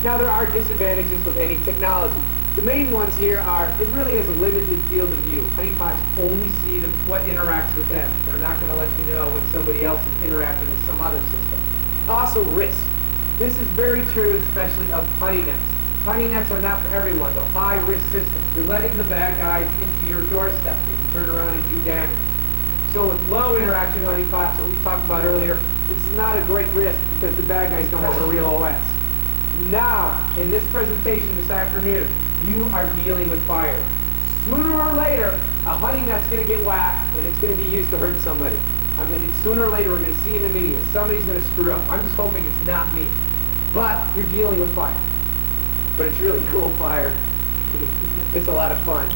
Now there are disadvantages with any technology. The main ones here are, it really has a limited field of view. Honeypots only see what interacts with them. They're not going to let you know when somebody else is interacting with some other system. Also risk. This is very true, especially of HoneyNets. HoneyNets are not for everyone, though. High-risk systems. You're letting the bad guys into your doorstep. They can turn around and do damage. So with low interaction honeypots, what we talked about earlier, this is not a great risk because the bad guys don't have a real OS. Now, in this presentation this afternoon, you are dealing with fire. Sooner or later, a honey net's going to get whacked and it's going to be used to hurt somebody. Sooner or later, we're going to see in the video, somebody's going to screw up. I'm just hoping it's not me. But you're dealing with fire. But it's really cool fire. It's a lot of fun.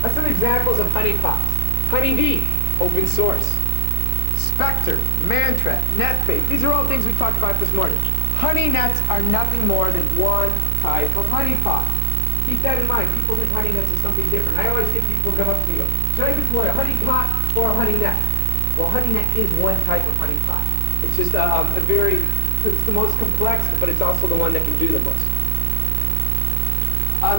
That's some examples of honeypots. Honeybee, open source. Spectre, Mantrap, NetBait. These are all things we talked about this morning. Honey nets are nothing more than one type of honeypot. Keep that in mind. People think honey nets is something different. I always get people come up to me and go, should I deploy a honeypot or a honey net? Well, honey net is one type of honeypot. It's just it's the most complex, but it's also the one that can do the most.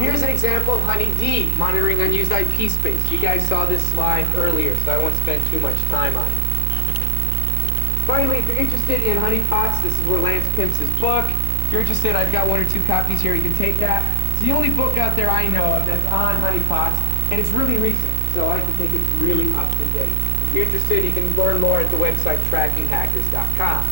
Here's an example of honeyd, monitoring unused IP space. You guys saw this slide earlier, so I won't spend too much time on it. Finally, if you're interested in honeypots, this is where Lance pimps his book. If you're interested, I've got 1 or 2 copies here. You can take that. It's the only book out there I know of that's on honeypots, and it's really recent, so I like to think it's really up to date. If you're interested, you can learn more at the website trackinghackers.com.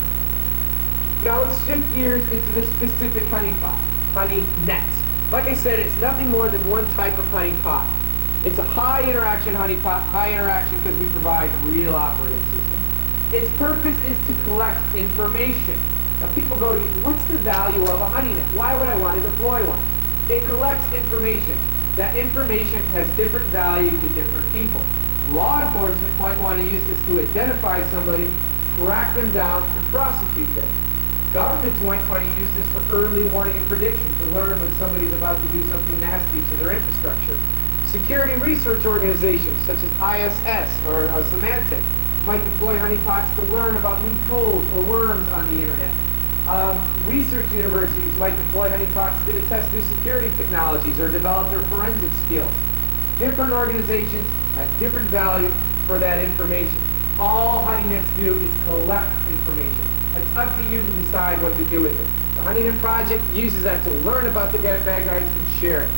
Now let's shift gears into the specific honeypot, honey nets. Like I said, it's nothing more than one type of honeypot. It's a high interaction honeypot, high interaction because we provide real operating systems. Its purpose is to collect information. Now people go to me, what's the value of a honey net? Why would I want to deploy one? It collects information. That information has different value to different people. Law enforcement might want to use this to identify somebody, track them down, and prosecute them. Governments might want to use this for early warning and prediction to learn when somebody's about to do something nasty to their infrastructure. Security research organizations such as ISS or Symantec might deploy honeypots to learn about new tools or worms on the internet. Research universities might deploy honeypots to test new security technologies or develop their forensic skills. Different organizations have different value for that information. All honey nets do is collect information. It's up to you to decide what to do with it. The Honey Net Project uses that to learn about the bad guys and share it.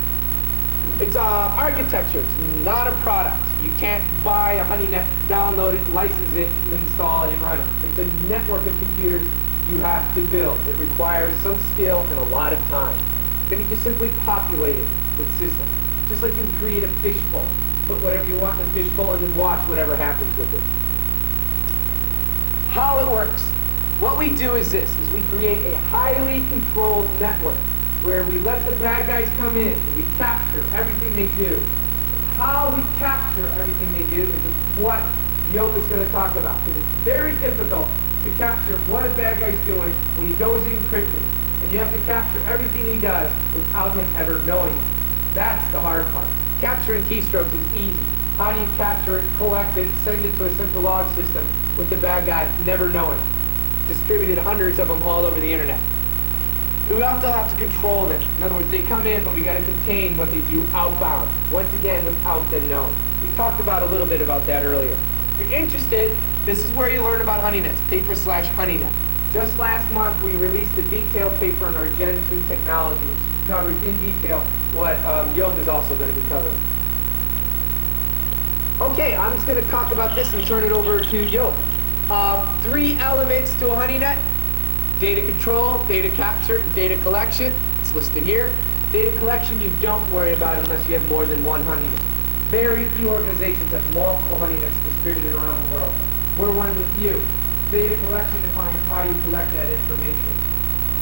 It's architecture. It's not a product. You can't buy a Honey Net, download it, license it, and install it and run it. It's a network of computers you have to build. It requires some skill and a lot of time. Then you just simply populate it with systems. Just like you create a fishbowl. Put whatever you want in the fishbowl and then watch whatever happens with it. How it works. What we do is this, is we create a highly controlled network where we let the bad guys come in and we capture everything they do. How we capture everything they do is what Joop is going to talk about, because it's very difficult to capture what a bad guy's doing when he goes encrypted. And you have to capture everything he does without him ever knowing it. That's the hard part. Capturing keystrokes is easy. How do you capture it, collect it, send it to a central log system with the bad guy never knowing? Distributed hundreds of them all over the internet. We also have to control them. In other words, they come in, but we got to contain what they do outbound. Once again, without them knowing. We talked about a little bit about that earlier. If you're interested, this is where you learn about honey nets, paper/honeynet. Just last month, we released a detailed paper on our Gen 2 technology, which covers in detail what Joop is also going to be covering. Okay, I'm just going to talk about this and turn it over to Joop. 3 elements to a honey net: data control, data capture, and data collection. It's listed here. Data collection you don't worry about unless you have more than one honey net. Very few organizations have multiple honey nets distributed around the world. We're one of the few. Data collection defines how you collect that information.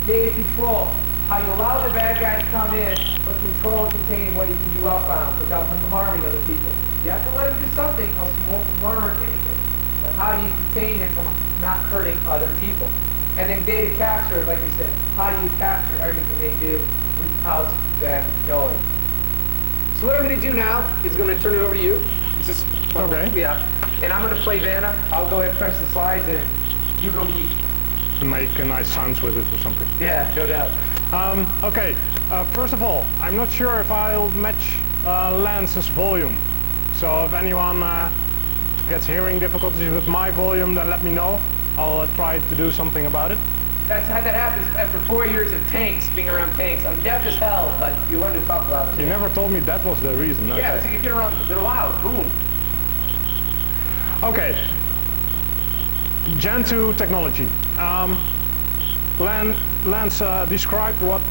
Data control, how you allow the bad guy to come in, but control and contain what he can do outbound without him harming other people. You have to let him do something, else he won't learn anything. But how do you contain him from not hurting other people? And then data capture, like we said, how do you capture everything they do without them knowing? So what I'm going to do now is going to turn it over to you. Is this Okay. Yeah. And I'm going to play Vanna. I'll go ahead and press the slides and you go geek. And make nice sounds with it or something. Yeah, no doubt. Okay, first of all, I'm not sure if I'll match Lance's volume. So if anyone gets hearing difficulties with my volume, then let me know. I'll try to do something about it. That's how that happens after 4 years of tanks, being around tanks. I'm deaf as hell, but you learn to talk loud. You never told me that was the reason. Yeah, Okay. so you get around, they're loud, boom. Okay. Gen 2 technology. Lance described what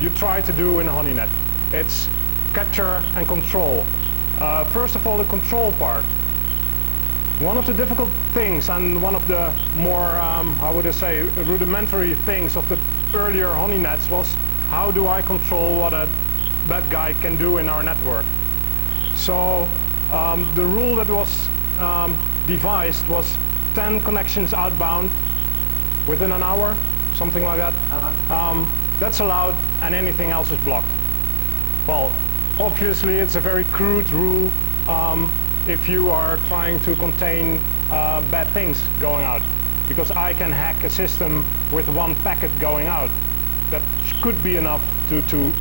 you try to do in a honeynet. It's capture and control. First of all, the control part. One of the difficult things and one of the more, how would I say, rudimentary things of the earlier honey-nets was how do I control what a bad guy can do in our network. So the rule that was devised was 10 connections outbound within an hour, something like that. That's allowed and anything else is blocked. Well, obviously it's a very crude rule if you are trying to contain bad things going out, because I can hack a system with one packet going out. That could be enough to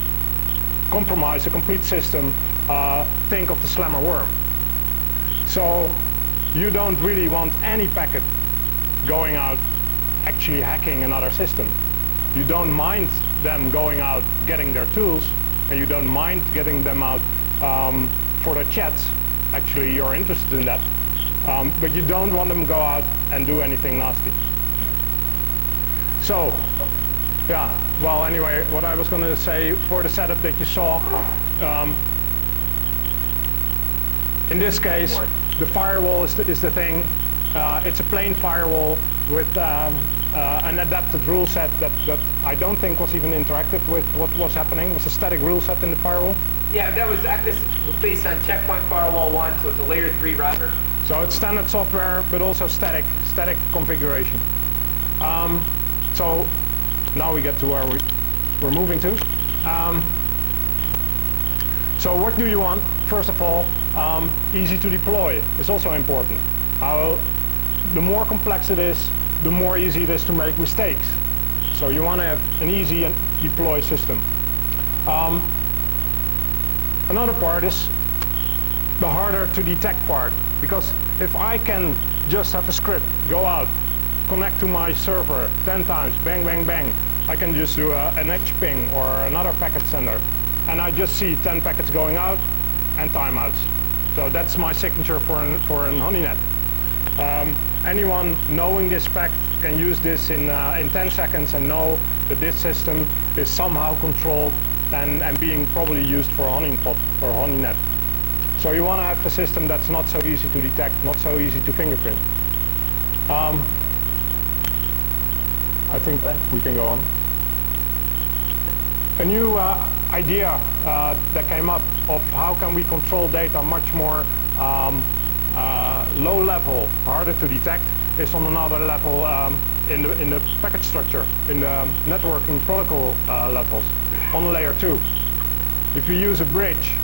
compromise a complete system. Think of the slammer worm. So you don't really want any packet going out actually hacking another system. You don't mind them going out getting their tools, and you don't mind getting them out for their chats. Actually, you're interested in that. But you don't want them to go out and do anything nasty. So, yeah, well, anyway, what I was going to say for the setup that you saw, in this case, the firewall is the thing. It's a plain firewall with an adapted rule set that I don't think was even interactive with what was happening. It was a static rule set in the firewall. Yeah, this was based on Checkpoint Firewall 1, so it's a layer 3 router. So it's standard software, but also static configuration. So now we get to where we're moving to. So what do you want? First of all, easy to deploy is also important. The more complex it is, the more easy it is to make mistakes. So you want to have an easy and deploy system. Another part is the harder to detect part, because if I can just have a script go out, connect to my server 10 times, bang, bang, bang, I can just do an edge ping or another packet sender, and I just see 10 packets going out and timeouts. So that's my signature for an honeynet. Anyone knowing this fact can use this in 10 seconds and know that this system is somehow controlled and being probably used for a honeypot or honeynet. So you want to have a system that's not so easy to detect, not so easy to fingerprint. I think we can go on. A new idea that came up of how can we control data much more low level, harder to detect, is on another level in the packet structure, in the networking protocol levels, on layer 2. If you use a bridge,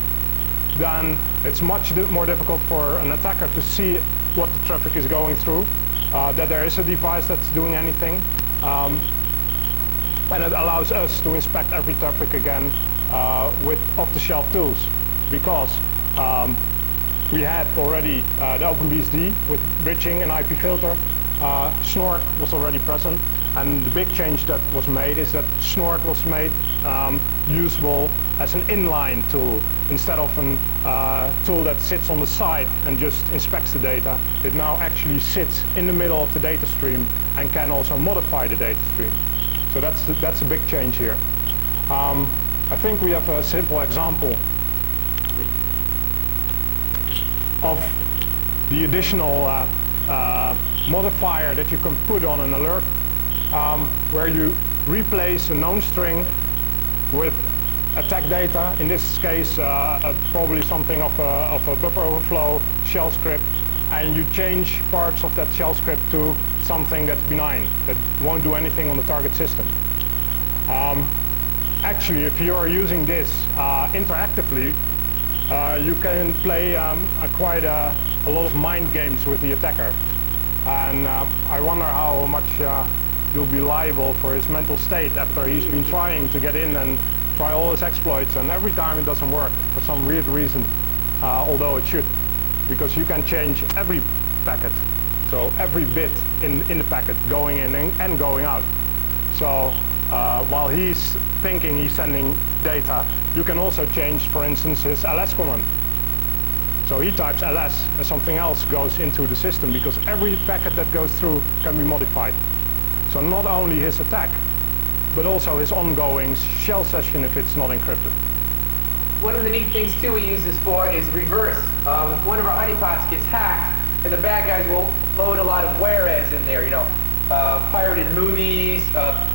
then it's much more difficult for an attacker to see what the traffic is going through, that there is a device that's doing anything, and it allows us to inspect every traffic again with off-the-shelf tools, because we had already the OpenBSD with bridging and IP filter. Snort was already present, and the big change that was made is that Snort was made usable as an inline tool instead of a tool that sits on the side and just inspects the data. It now actually sits in the middle of the data stream and can also modify the data stream. So that's a big change here. I think we have a simple example of the additional modifier that you can put on an alert, where you replace a known string with attack data. In this case, probably something of a buffer overflow shell script, and you change parts of that shell script to something that's benign, that won't do anything on the target system. Actually, if you are using this interactively, you can play quite a lot of mind games with the attacker. And I wonder how much you'll be liable for his mental state after he's been trying to get in and try all his exploits, and every time it doesn't work for some weird reason, although it should, because you can change every packet, so every bit in the packet going in and going out. So while he's thinking he's sending data, you can also change, for instance, his ls command. So he types ls and something else goes into the system, because every packet that goes through can be modified. So not only his attack, but also his ongoing shell session if it's not encrypted. one of the neat things too we use this for is reverse. If one of our honeypots gets hacked, and the bad guys will load a lot of whereas in there, you know, pirated movies,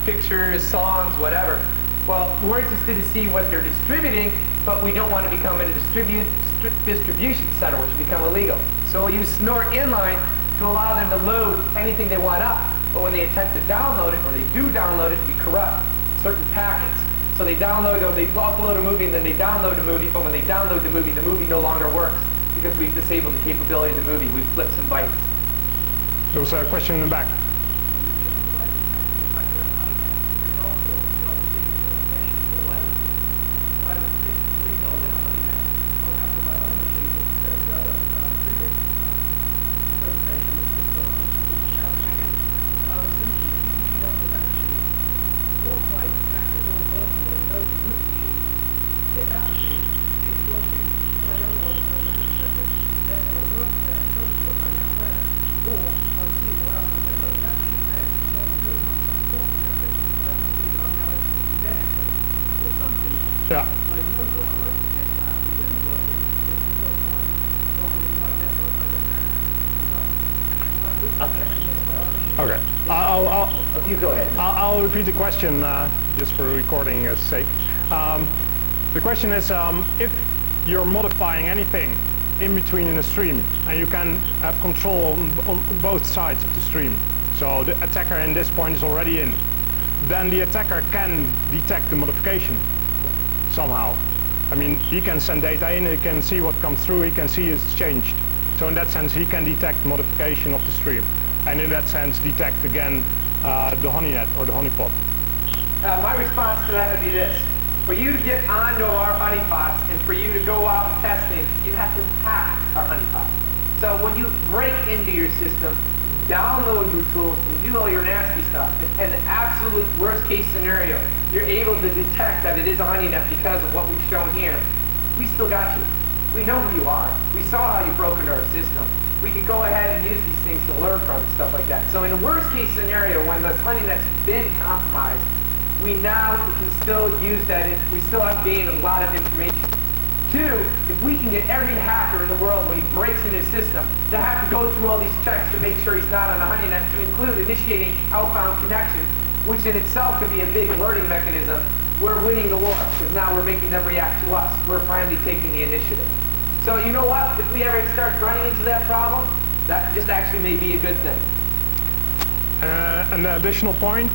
pictures, songs, whatever. Well, we're interested to see what they're distributing, but we don't want to become a distribution center, which would become illegal. So we'll use Snort inline to allow them to load anything they want up, but when they attempt to download it, or they do download it, we corrupt certain packets. So they download, or they upload a movie, and then they download the movie, but when they download the movie no longer works because we've disabled the capability of the movie. We've flipped some bytes. There was a question in the back. Yeah. Okay. You go ahead. I'll repeat the question just for recording sake. The question is, if you're modifying anything in between in a stream, and you can have control on both sides of the stream, so the attacker in this point is already in, then the attacker can detect the modification somehow. I mean, he can send data in, he can see what comes through, he can see it's changed. So in that sense, he can detect modification of the stream. And in that sense, detect again the honeynet or the honeypot. My response to that would be this. For you to get onto our honeypots and for you to go out and test things, you have to hack our honeypot. So when you break into your system, download your tools and do all your nasty stuff, and the absolute worst case scenario, you're able to detect that it is a honeynet because of what we've shown here, we still got you. We know who you are. We saw how you broke into our system. We could go ahead and use these things to learn from and stuff like that. So in the worst case scenario, when this honeynet's been compromised, we can still use that, and we still have gained a lot of information. Two, if we can get every hacker in the world when he breaks into his system to have to go through all these checks to make sure he's not on a honeynet, to include initiating outbound connections, which in itself could be a big alerting mechanism, we're winning the war, because now we're making them react to us. We're finally taking the initiative. So you know what? If we ever start running into that problem, that just actually may be a good thing. An additional point,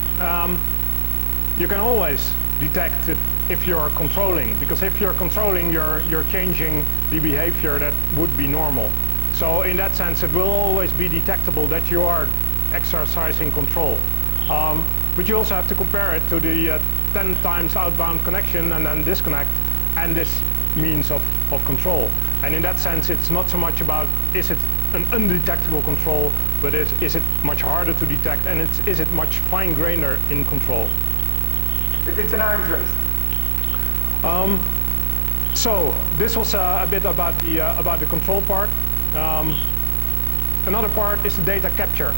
you can always detect it if you're controlling, because if you're controlling, you're changing the behavior that would be normal. So in that sense, it will always be detectable that you are exercising control. But you also have to compare it to the 10 times outbound connection and then disconnect, and this means of control. And in that sense, it's not so much about is it an undetectable control, but is it much harder to detect, and is it much fine-grainer in control. It's an arms race. So this was a bit about the control part. Another part is the data capture.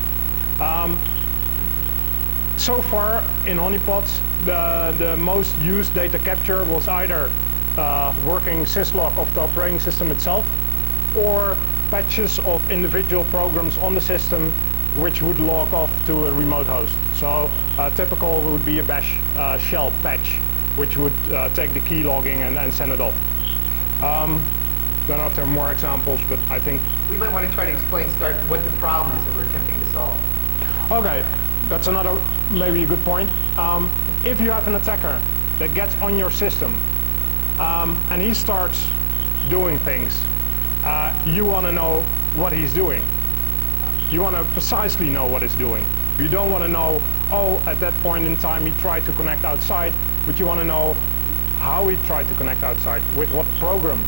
So far in honeypots, the most used data capture was either working syslog of the operating system itself, or patches of individual programs on the system which would log off to a remote host. So typical would be a bash shell patch, which would take the key logging and send it off. Don't know if there are more examples, but I think... We might want to try to start what the problem is that we're attempting to solve. Okay, that's another maybe a good point. If you have an attacker that gets on your system and he starts doing things, you want to know what he's doing. You want to precisely know what he's doing. You don't want to know, oh, at that point in time he tried to connect outside, but you want to know how he tried to connect outside, with what program,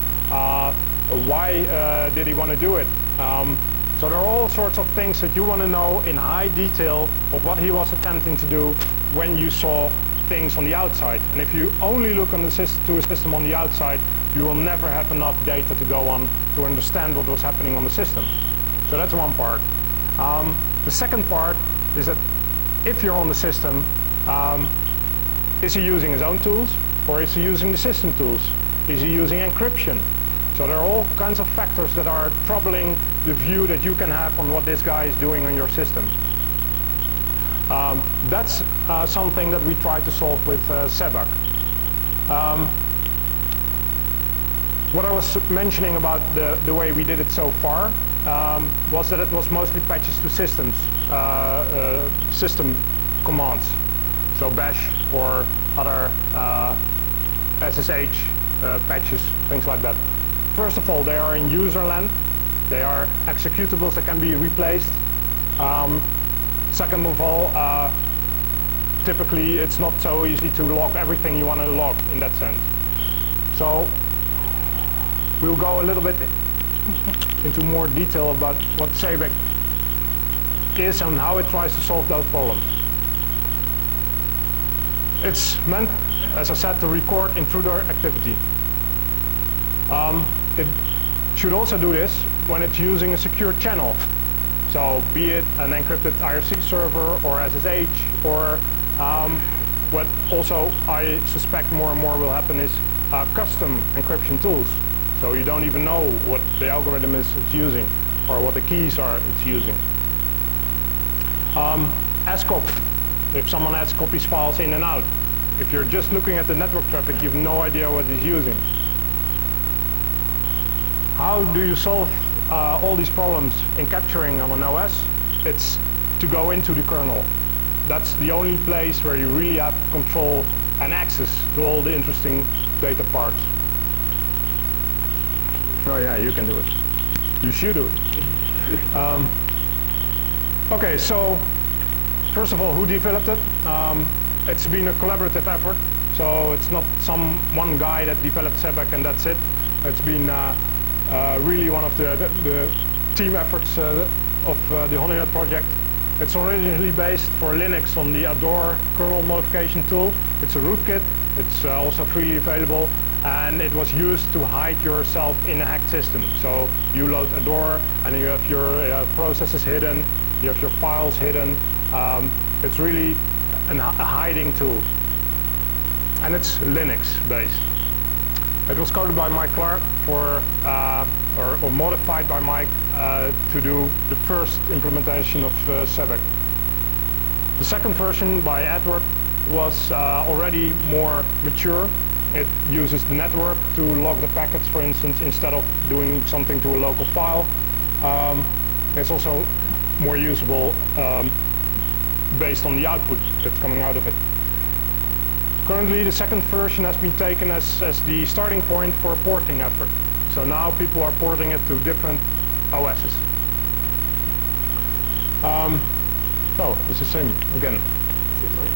why did he want to do it. So there are all sorts of things that you want to know in high detail of what he was attempting to do when you saw things on the outside. And if you only look on the to a system on the outside, you will never have enough data to go on to understand what was happening on the system. So that's one part. The second part is that if you're on the system, is he using his own tools or is he using the system tools? Is he using encryption? So there are all kinds of factors that are troubling the view that you can have on what this guy is doing on your system. That's something that we try to solve with SEBAC. What I was mentioning about the way we did it so far was that it was mostly patches to systems, system commands. So bash or other SSH patches, things like that. First of all, they are in user land. They are executables that can be replaced. Second of all, typically it's not so easy to log everything you want to log in that sense. So we'll go a little bit into more detail about what SEBAC is and how it tries to solve those problems. It's meant, as I said, to record intruder activity. It should also do this when it's using a secure channel. So be it an encrypted IRC server or SSH or what also I suspect more and more will happen is custom encryption tools. So you don't even know what the algorithm is it's using or what the keys are it's using. SCOP, if someone adds copies files in and out. If you're just looking at the network traffic, you have no idea what it's using. How do you solve all these problems in capturing on an OS? It's to go into the kernel. That's the only place where you really have control and access to all the interesting data parts. Oh yeah, you can do it. You should do it. Okay, so first of all, who developed it? It's been a collaborative effort. So it's not one guy that developed SEBAC and that's it. It's been really one of the team efforts of the Honeynet project. It's originally based for Linux on the Adore kernel modification tool. It's a rootkit. It's also freely available, and it was used to hide yourself in a hacked system. So you load Adore, and you have your processes hidden, you have your files hidden. It's really a hiding tool, and it's Linux based. It was coded by Mike Clark or modified by Mike to do the first implementation of SEBAC. The second version by Edward was already more mature. It uses the network to log the packets, for instance, instead of doing something to a local file. It's also more usable based on the output that's coming out of it. Currently, the second version has been taken as the starting point for a porting effort. So now people are porting it to different OSs. Oh, it's the same again.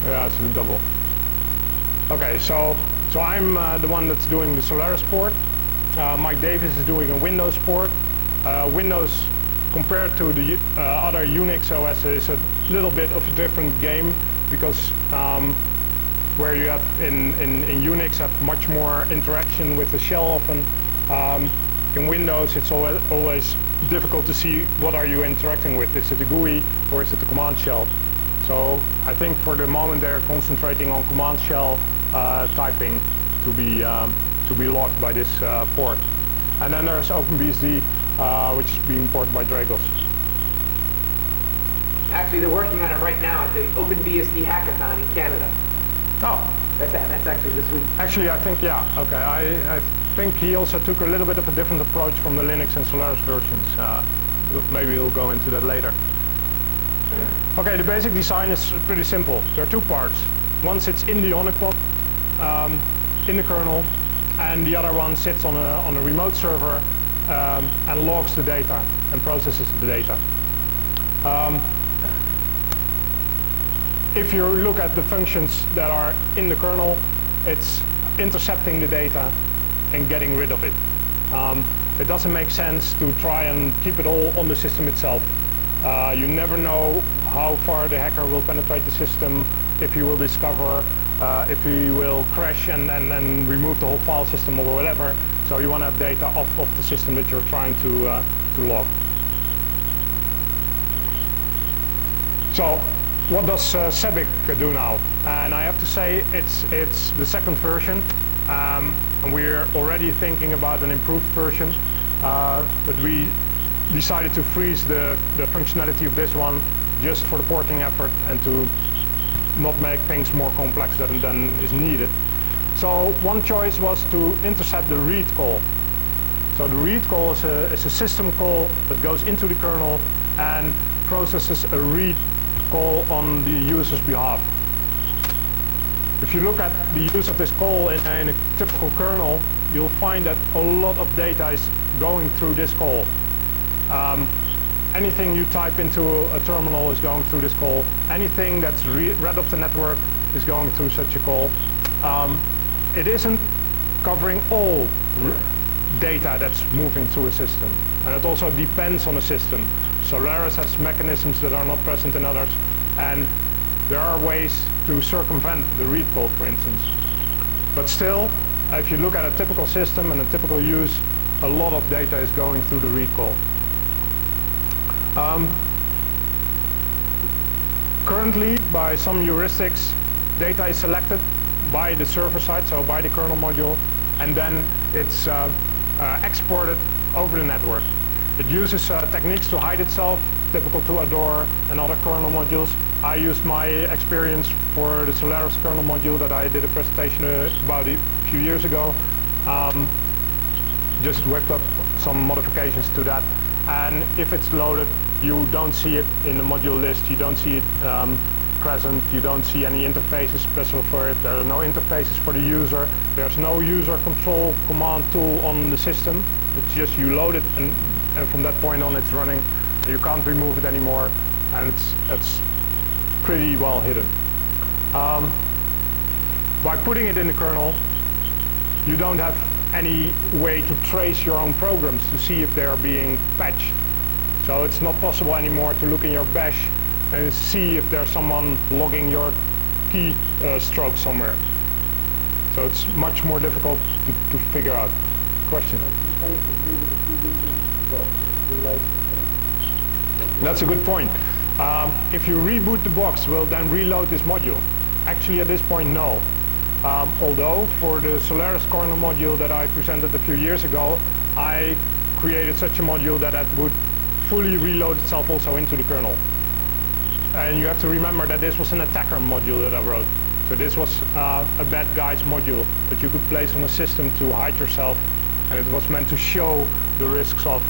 Yeah, it's a double. Okay, so I'm the one that's doing the Solaris port. Mike Davis is doing a Windows port. Windows, compared to the other Unix OS, is a little bit of a different game because where you have in Unix have much more interaction with the shell often. In Windows it's always difficult to see what are you interacting with. Is it a GUI or is it a command shell? So I think for the moment they're concentrating on command shell typing to be logged by this port. And then there's OpenBSD which is being ported by Dragos. Actually, they're working on it right now at the OpenBSD hackathon in Canada. Oh. That's actually this week. Actually, I think, yeah, okay. I think he also took a little bit of a different approach from the Linux and Solaris versions. Maybe we'll go into that later. Okay, the basic design is pretty simple. There are two parts. One sits in the honeypot, in the kernel, and the other one sits on a remote server and logs the data and processes the data. If you look at the functions that are in the kernel, it's intercepting the data and getting rid of it. It doesn't make sense to try and keep it all on the system itself. You never know how far the hacker will penetrate the system, if he will discover, if he will crash and remove the whole file system or whatever. So you want to have data off of the system that you're trying to log. So what does SEBAC do now? And I have to say it's the second version. and we're already thinking about an improved version, but we decided to freeze the functionality of this one just for the porting effort and to not make things more complex than is needed. So one choice was to intercept the read call. So the read call is a system call that goes into the kernel and processes a read call on the user's behalf. If you look at the use of this call in a typical kernel, you'll find that a lot of data is going through this call. Anything you type into a terminal is going through this call. Anything that's read off the network is going through such a call. It isn't covering all data that's moving through a system. And it also depends on the system. Solaris has mechanisms that are not present in others. And there are ways to circumvent the read call, for instance. But still, if you look at a typical system and a typical use, a lot of data is going through the read call. Currently, by some heuristics, data is selected by the server side, so by the kernel module, and then it's exported over the network. It uses techniques to hide itself, typical to Adore and other kernel modules. I used my experience for the Solaris kernel module that I did a presentation about a few years ago. Just whipped up some modifications to that. And if it's loaded, you don't see it in the module list, you don't see it present, you don't see any interfaces special for it, there are no interfaces for the user, there's no user control command tool on the system. It's just you load it and from that point on it's running. You can't remove it anymore, and it's pretty well hidden. By putting it in the kernel, you don't have any way to trace your own programs to see if they are being patched. So it's not possible anymore to look in your bash and see if there's someone logging your key stroke somewhere. So it's much more difficult to figure out. Question? That's a good point. If you reboot the box, will then reload this module? Actually, at this point, no. Although for the Solaris kernel module that I presented a few years ago, I created such a module that would fully reload itself also into the kernel. And you have to remember that this was an attacker module that I wrote. So this was a bad guy's module that you could place on a system to hide yourself, and it was meant to show the risks of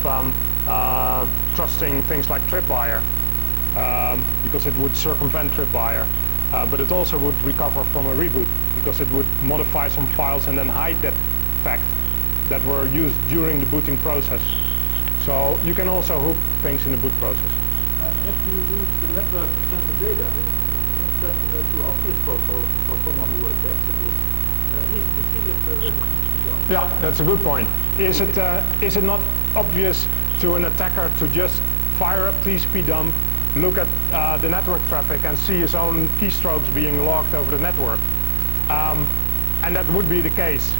trusting things like tripwire, because it would circumvent tripwire. But it also would recover from a reboot, because it would modify some files and then hide that fact that were used during the booting process. So you can also hook things in the boot process. And if you use the network to send the data, isn't that too obvious for someone who attacks it? Is easy to see if there is a job. Yeah, that's a good point. Is it not obvious to an attacker to just fire up TCP dump, look at the network traffic and see his own keystrokes being logged over the network? And that would be the case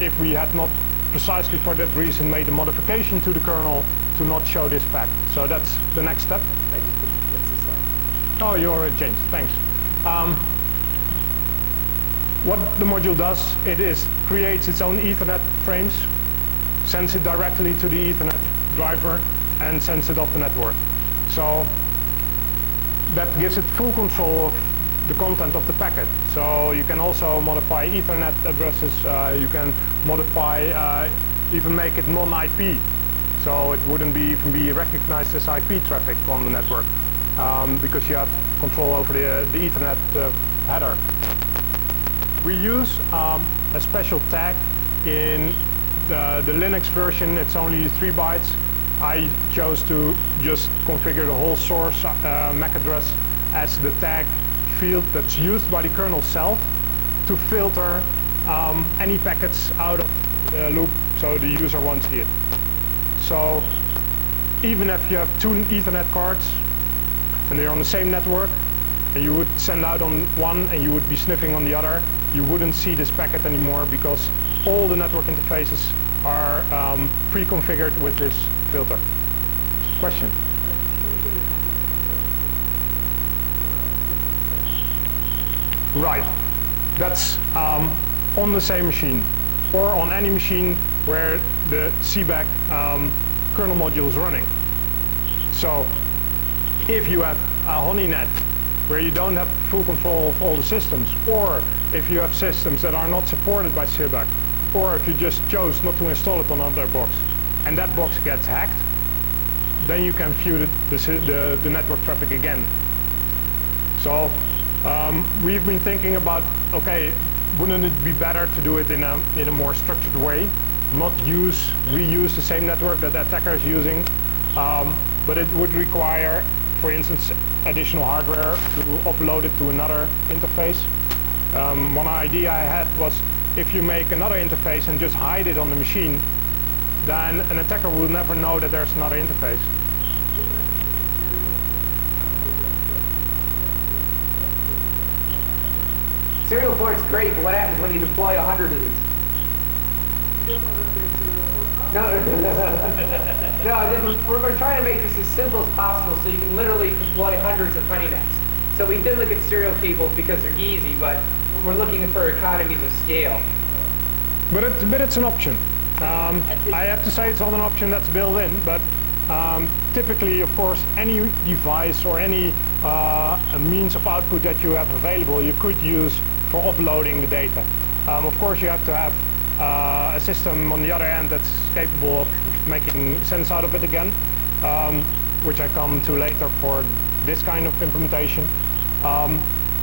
if we had not precisely for that reason made a modification to the kernel to not show this fact. So that's the next step. I just think that's the slide. Oh, you already changed. Thanks. What the module does, it creates its own Ethernet frames, sends it directly to the Ethernet driver, and sends it off the network. So that gives it full control of the content of the packet. So you can also modify Ethernet addresses, you can modify, even make it non-IP. So it wouldn't even be recognized as IP traffic on the network, because you have control over the Ethernet header. We use a special tag in the Linux version. It's only 3 bytes. I chose to just configure the whole source MAC address as the tag field that's used by the kernel self to filter any packets out of the loop so the user won't see it. So even if you have 2 Ethernet cards and they're on the same network, and you would send out on one and you would be sniffing on the other, you wouldn't see this packet anymore because all the network interfaces are pre-configured with this filter. Question? Right. That's on the same machine or on any machine where the CBAC kernel module is running. So if you have a honeynet where you don't have full control of all the systems, or if you have systems that are not supported by CBAC, or if you just chose not to install it on another box, and that box gets hacked, then you can view the network traffic again. So we've been thinking about, okay, wouldn't it be better to do it in a more structured way, not reuse the same network that the attacker is using, but it would require, for instance, additional hardware to offload it to another interface. One idea I had was, if you make another interface and just hide it on the machine, then an attacker will never know that there's another interface. Serial port's great, but what happens when you deploy 100 of these? No, we're trying to make this as simple as possible so you can literally deploy hundreds of honey nets. So we did look at serial cables because they're easy, but we're looking for economies of scale. But it's an option. I have to say it's not an option that's built in, but typically, of course, any device or any means of output that you have available, you could use for offloading the data. Of course, you have to have a system on the other end that's capable of making sense out of it again, which I come to later for this kind of implementation.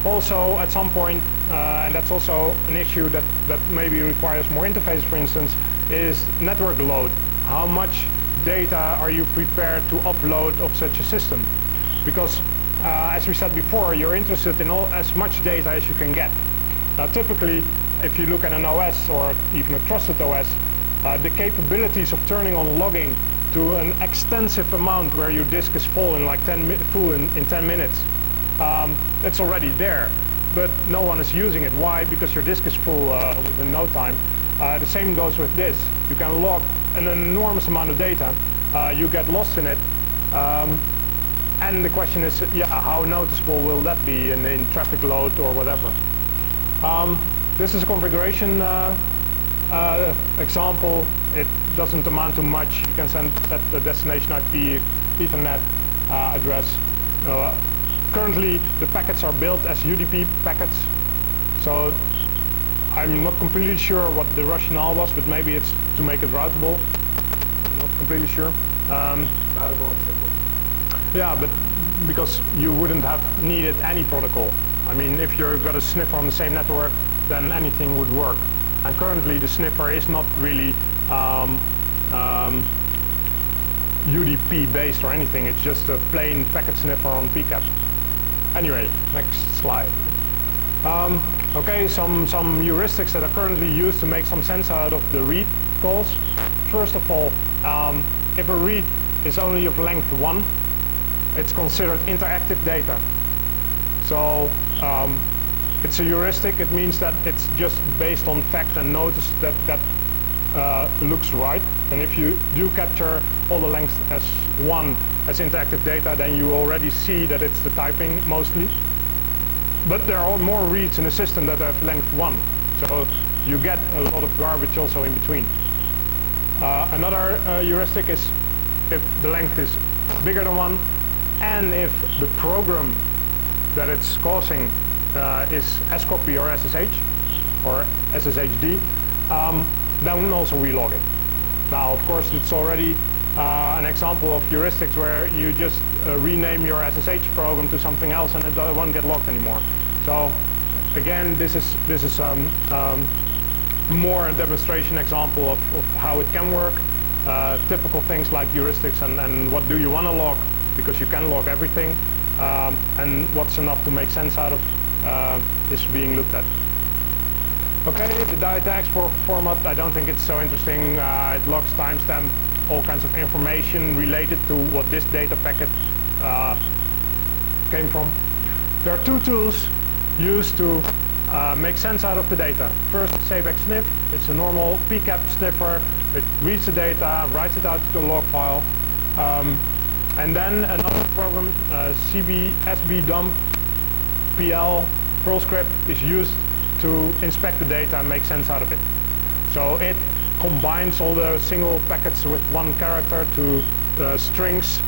Also, at some point, and that's also an issue that maybe requires more interfaces, for instance, is network load. How much data are you prepared to offload of such a system? Because, as we said before, you're interested in as much data as you can get. Now, typically, if you look at an OS or even a trusted OS, the capabilities of turning on logging to an extensive amount where your disk is full in like 10 minutes, it's already there, but no one is using it. Why? Because your disk is full within no time. The same goes with this. You can log an enormous amount of data. You get lost in it. And the question is, yeah, how noticeable will that be in traffic load or whatever? This is a configuration example. It doesn't amount to much. You can set the destination IP Ethernet address. Currently, the packets are built as UDP packets. So I'm not completely sure what the rationale was, but maybe it's to make it routable. I'm not completely sure. Routable and simple. Yeah, but because you wouldn't have needed any protocol. I mean, if you've got a sniffer on the same network, then anything would work. And currently, the sniffer is not really UDP based or anything. It's just a plain packet sniffer on PCAP. Anyway, next slide. Okay, some heuristics that are currently used to make some sense out of the read calls. First of all, if a read is only of length 1, it's considered interactive data. So it's a heuristic. It means that it's just based on fact and notice that looks right. And if you do capture all the lengths as 1 as interactive data, then you already see that it's the typing mostly. But there are more reads in the system that have length 1. So you get a lot of garbage also in between. Another heuristic is if the length is bigger than 1, and if the program that it's causing is scopy or SSH or SSHD, then also we log it. Now, of course, it's already an example of heuristics where you just rename your SSH program to something else and it won't get logged anymore. So again, this is more a demonstration example of how it can work. Typical things like heuristics and what do you want to log, because you can log everything, and what's enough to make sense out of is being looked at. Okay, the data export format, I don't think it's so interesting. It logs timestamp, all kinds of information related to what this data packet came from. There are two tools used to make sense out of the data. First, CBAC sniff. It's a normal PCAP sniffer. It reads the data, writes it out to the log file. And then another program, SB dump PL Perl script, is used to inspect the data and make sense out of it. So it combines all the single packets with one character to strings.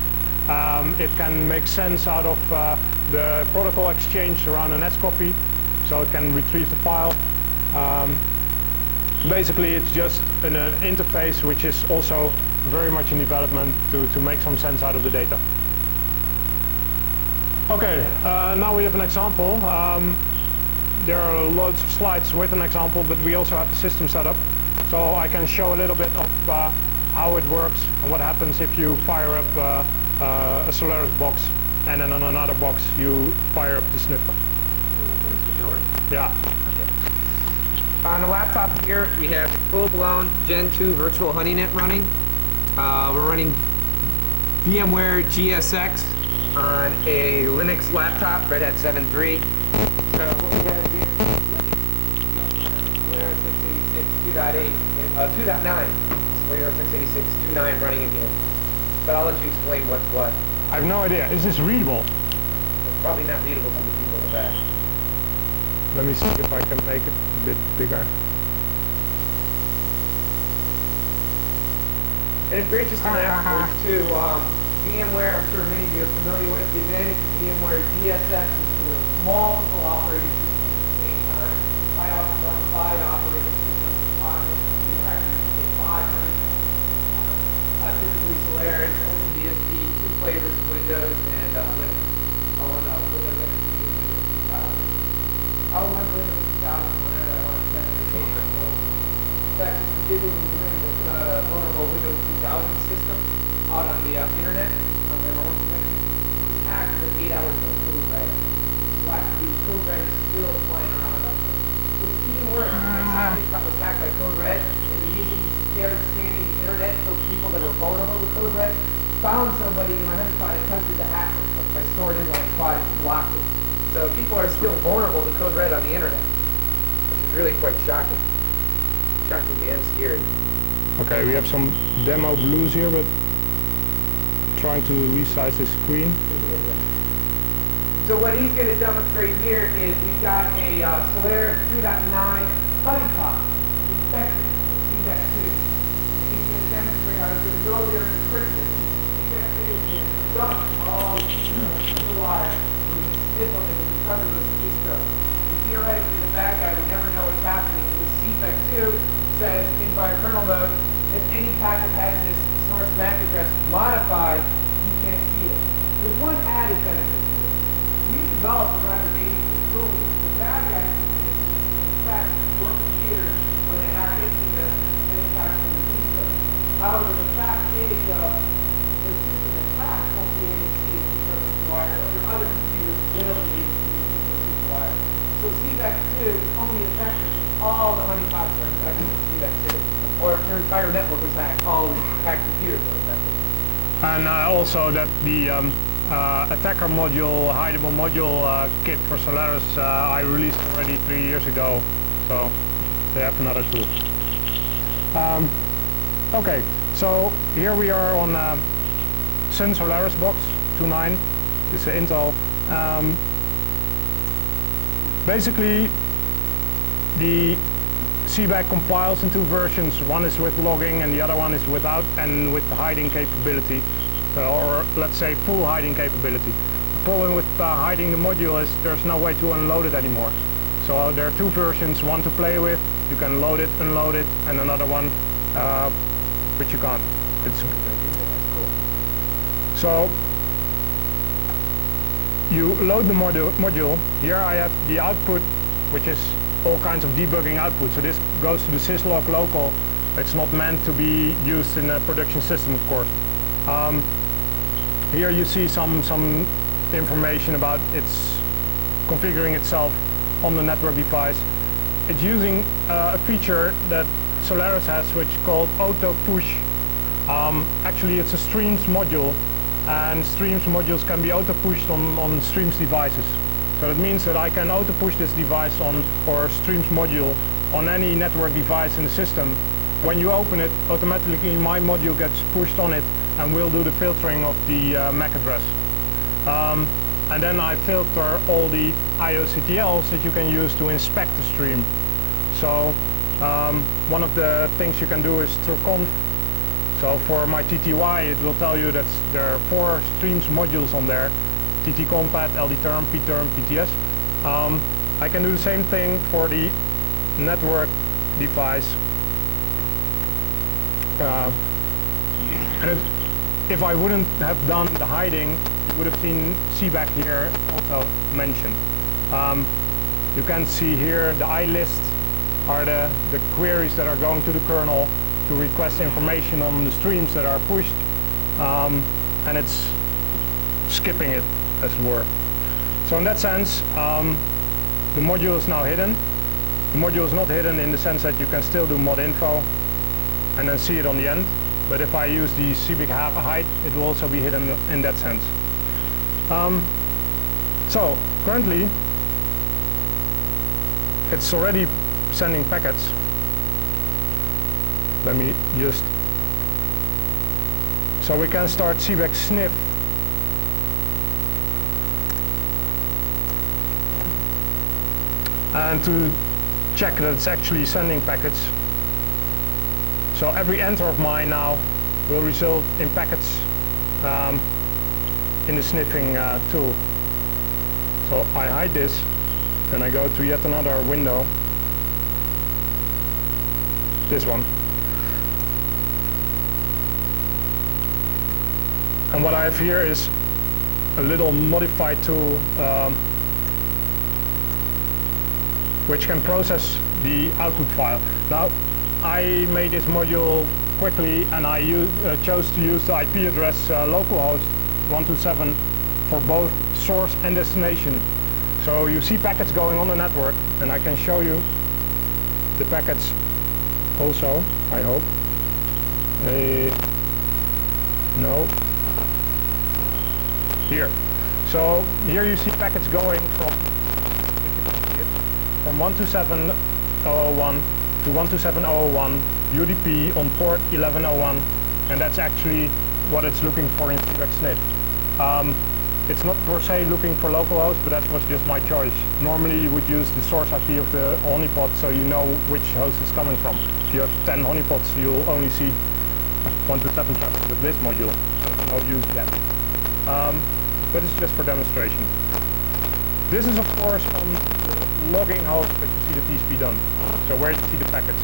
It can make sense out of the protocol exchange around an scopy, so it can retrieve the file. Basically, it's just an interface which is also very much in development to make some sense out of the data. Okay, now we have an example. There are loads of slides with an example, but we also have a system set up. So I can show a little bit of how it works and what happens if you fire up a Solaris box and then on another box you fire up the sniffer. Yeah. On the laptop here, we have full-blown Gen 2 virtual HoneyNet running. We're running VMware GSX on a Linux laptop, Red Hat 7.3. So what we have here is Solaris 686 2.9. Solaris 686 2.9 running in here. But I'll let you explain what's what. I have no idea. Is this readable? It's probably not readable to the people in the back. Let me see if I can make it a bit bigger. And it's very interesting afterwards too. VMware, I'm sure many of you are familiar with. The advantage of VMware GSX is there are multiple operating systems at the same time. I often run 5 operating systems on this computer. Actually, you can get 5 running at the same time. Typically Solaris, OpenBSD, 2 flavors of Windows, and Linux. All in Windows XP and Windows 2000. I'll run Windows 2000 whenever I want to test the game. In fact, it's the Digital Green that put out a vulnerable Windows 2000 system out on the internet, on their own connection. It was hacked within 8 hours of Code Red. Code Red is still flying around out there. What's even worse, something that was hacked by Code Red, and they're using scanning the internet, so people that are vulnerable to Code Red found somebody in my honeypot and attempted to hack them. My stored inline quad and blocked it. So people are still vulnerable to Code Red on the internet, which is really quite shocking. Shocking and scary. Okay, we have some demo blues here, but I'm trying to resize the screen. So what he's going to demonstrate here is we've got a Solaris 2.9 honeypot infected with CVEC2. And he's going to demonstrate how he's going to go there and encrypt it. CVEC2 is going to dump all the wire so he can sniff them and recover those keystrokes. And theoretically, the bad guy would never know what's happening because CVEC2 says in kernel mode, if any packet has this source MAC address modified, you can't see it. There's one added benefit to this. We developed a rather dangerous tool. The bad guys can use this to infect your computer when they hack into them and attack from the keystroke. However, the fact is, the system attack won't be able to see the keystroke with the wire, but your other computers will be able to see the keystroke with the wire. So CVEC2 is only effective if all the honeypots are infected with CVEC2. Or if your entire network was hacked, all the hacked computers were infected. And also that the attacker module, hideable module kit for Solaris I released already 3 years ago, so they have another tool. Okay, so here we are on Sun Solaris box 2.9. It's an Intel. Basically, the CVEC compiles in 2 versions. One is with logging and the other one is without, and with the hiding capability, or let's say full hiding capability. The problem with hiding the module is there's no way to unload it anymore. So there are 2 versions, one to play with, you can load it, unload it, and another one which you can't. It's cool. So you load the module. Here I have the output, which is all kinds of debugging output. So this goes to the syslog local. It's not meant to be used in a production system, of course. Here you see some information about its configuring itself on the network device. It's using a feature that Solaris has, which is called auto push. Actually, it's a streams module, and streams modules can be auto pushed on streams devices. So that means that I can auto push this device on, or streams module, on any network device in the system. When you open it, automatically my module gets pushed on it and will do the filtering of the MAC address. and then I filter all the IOCTLs that you can use to inspect the stream. So one of the things you can do is through conf. So for my TTY, it will tell you that there are 4 streams modules on there: TT-compat, LD-term, P-term, PTS. I can do the same thing for the network device. And if I wouldn't have done the hiding, you would have seen CBAC here also mentioned. You can see here the iList are the queries that are going to the kernel to request information on the streams that are pushed, and it's skipping it, as it were. So in that sense, the module is now hidden. The module is not hidden in the sense that you can still do mod info and then see it on the end. But if I use the CBIC hide, it will also be hidden in that sense. So currently, it's already sending packets. Let me just, so we can start CBAC sniff. And to check that it's actually sending packets. So every enter of mine now will result in packets in the sniffing tool. So I hide this, then I go to yet another window, this one. And what I have here is a little modified tool which can process the output file. Now, I made this module quickly, and I chose to use the IP address localhost 127 for both source and destination. So you see packets going on the network, and I can show you the packets also, I hope. No. Here. So here you see packets going from 127.001 to 127.001 UDP on port 1101, and that's actually what it's looking for in CBAC sniff. It's not per se looking for localhost, but that was just my choice. Normally you would use the source IP of the honeypot so you know which host it's coming from. If you have 10 honeypots, you'll only see 127 traffic with this module, so it's no use yet. But it's just for demonstration. This is of course on the logging host that you see the TCP done, so where you see the packets.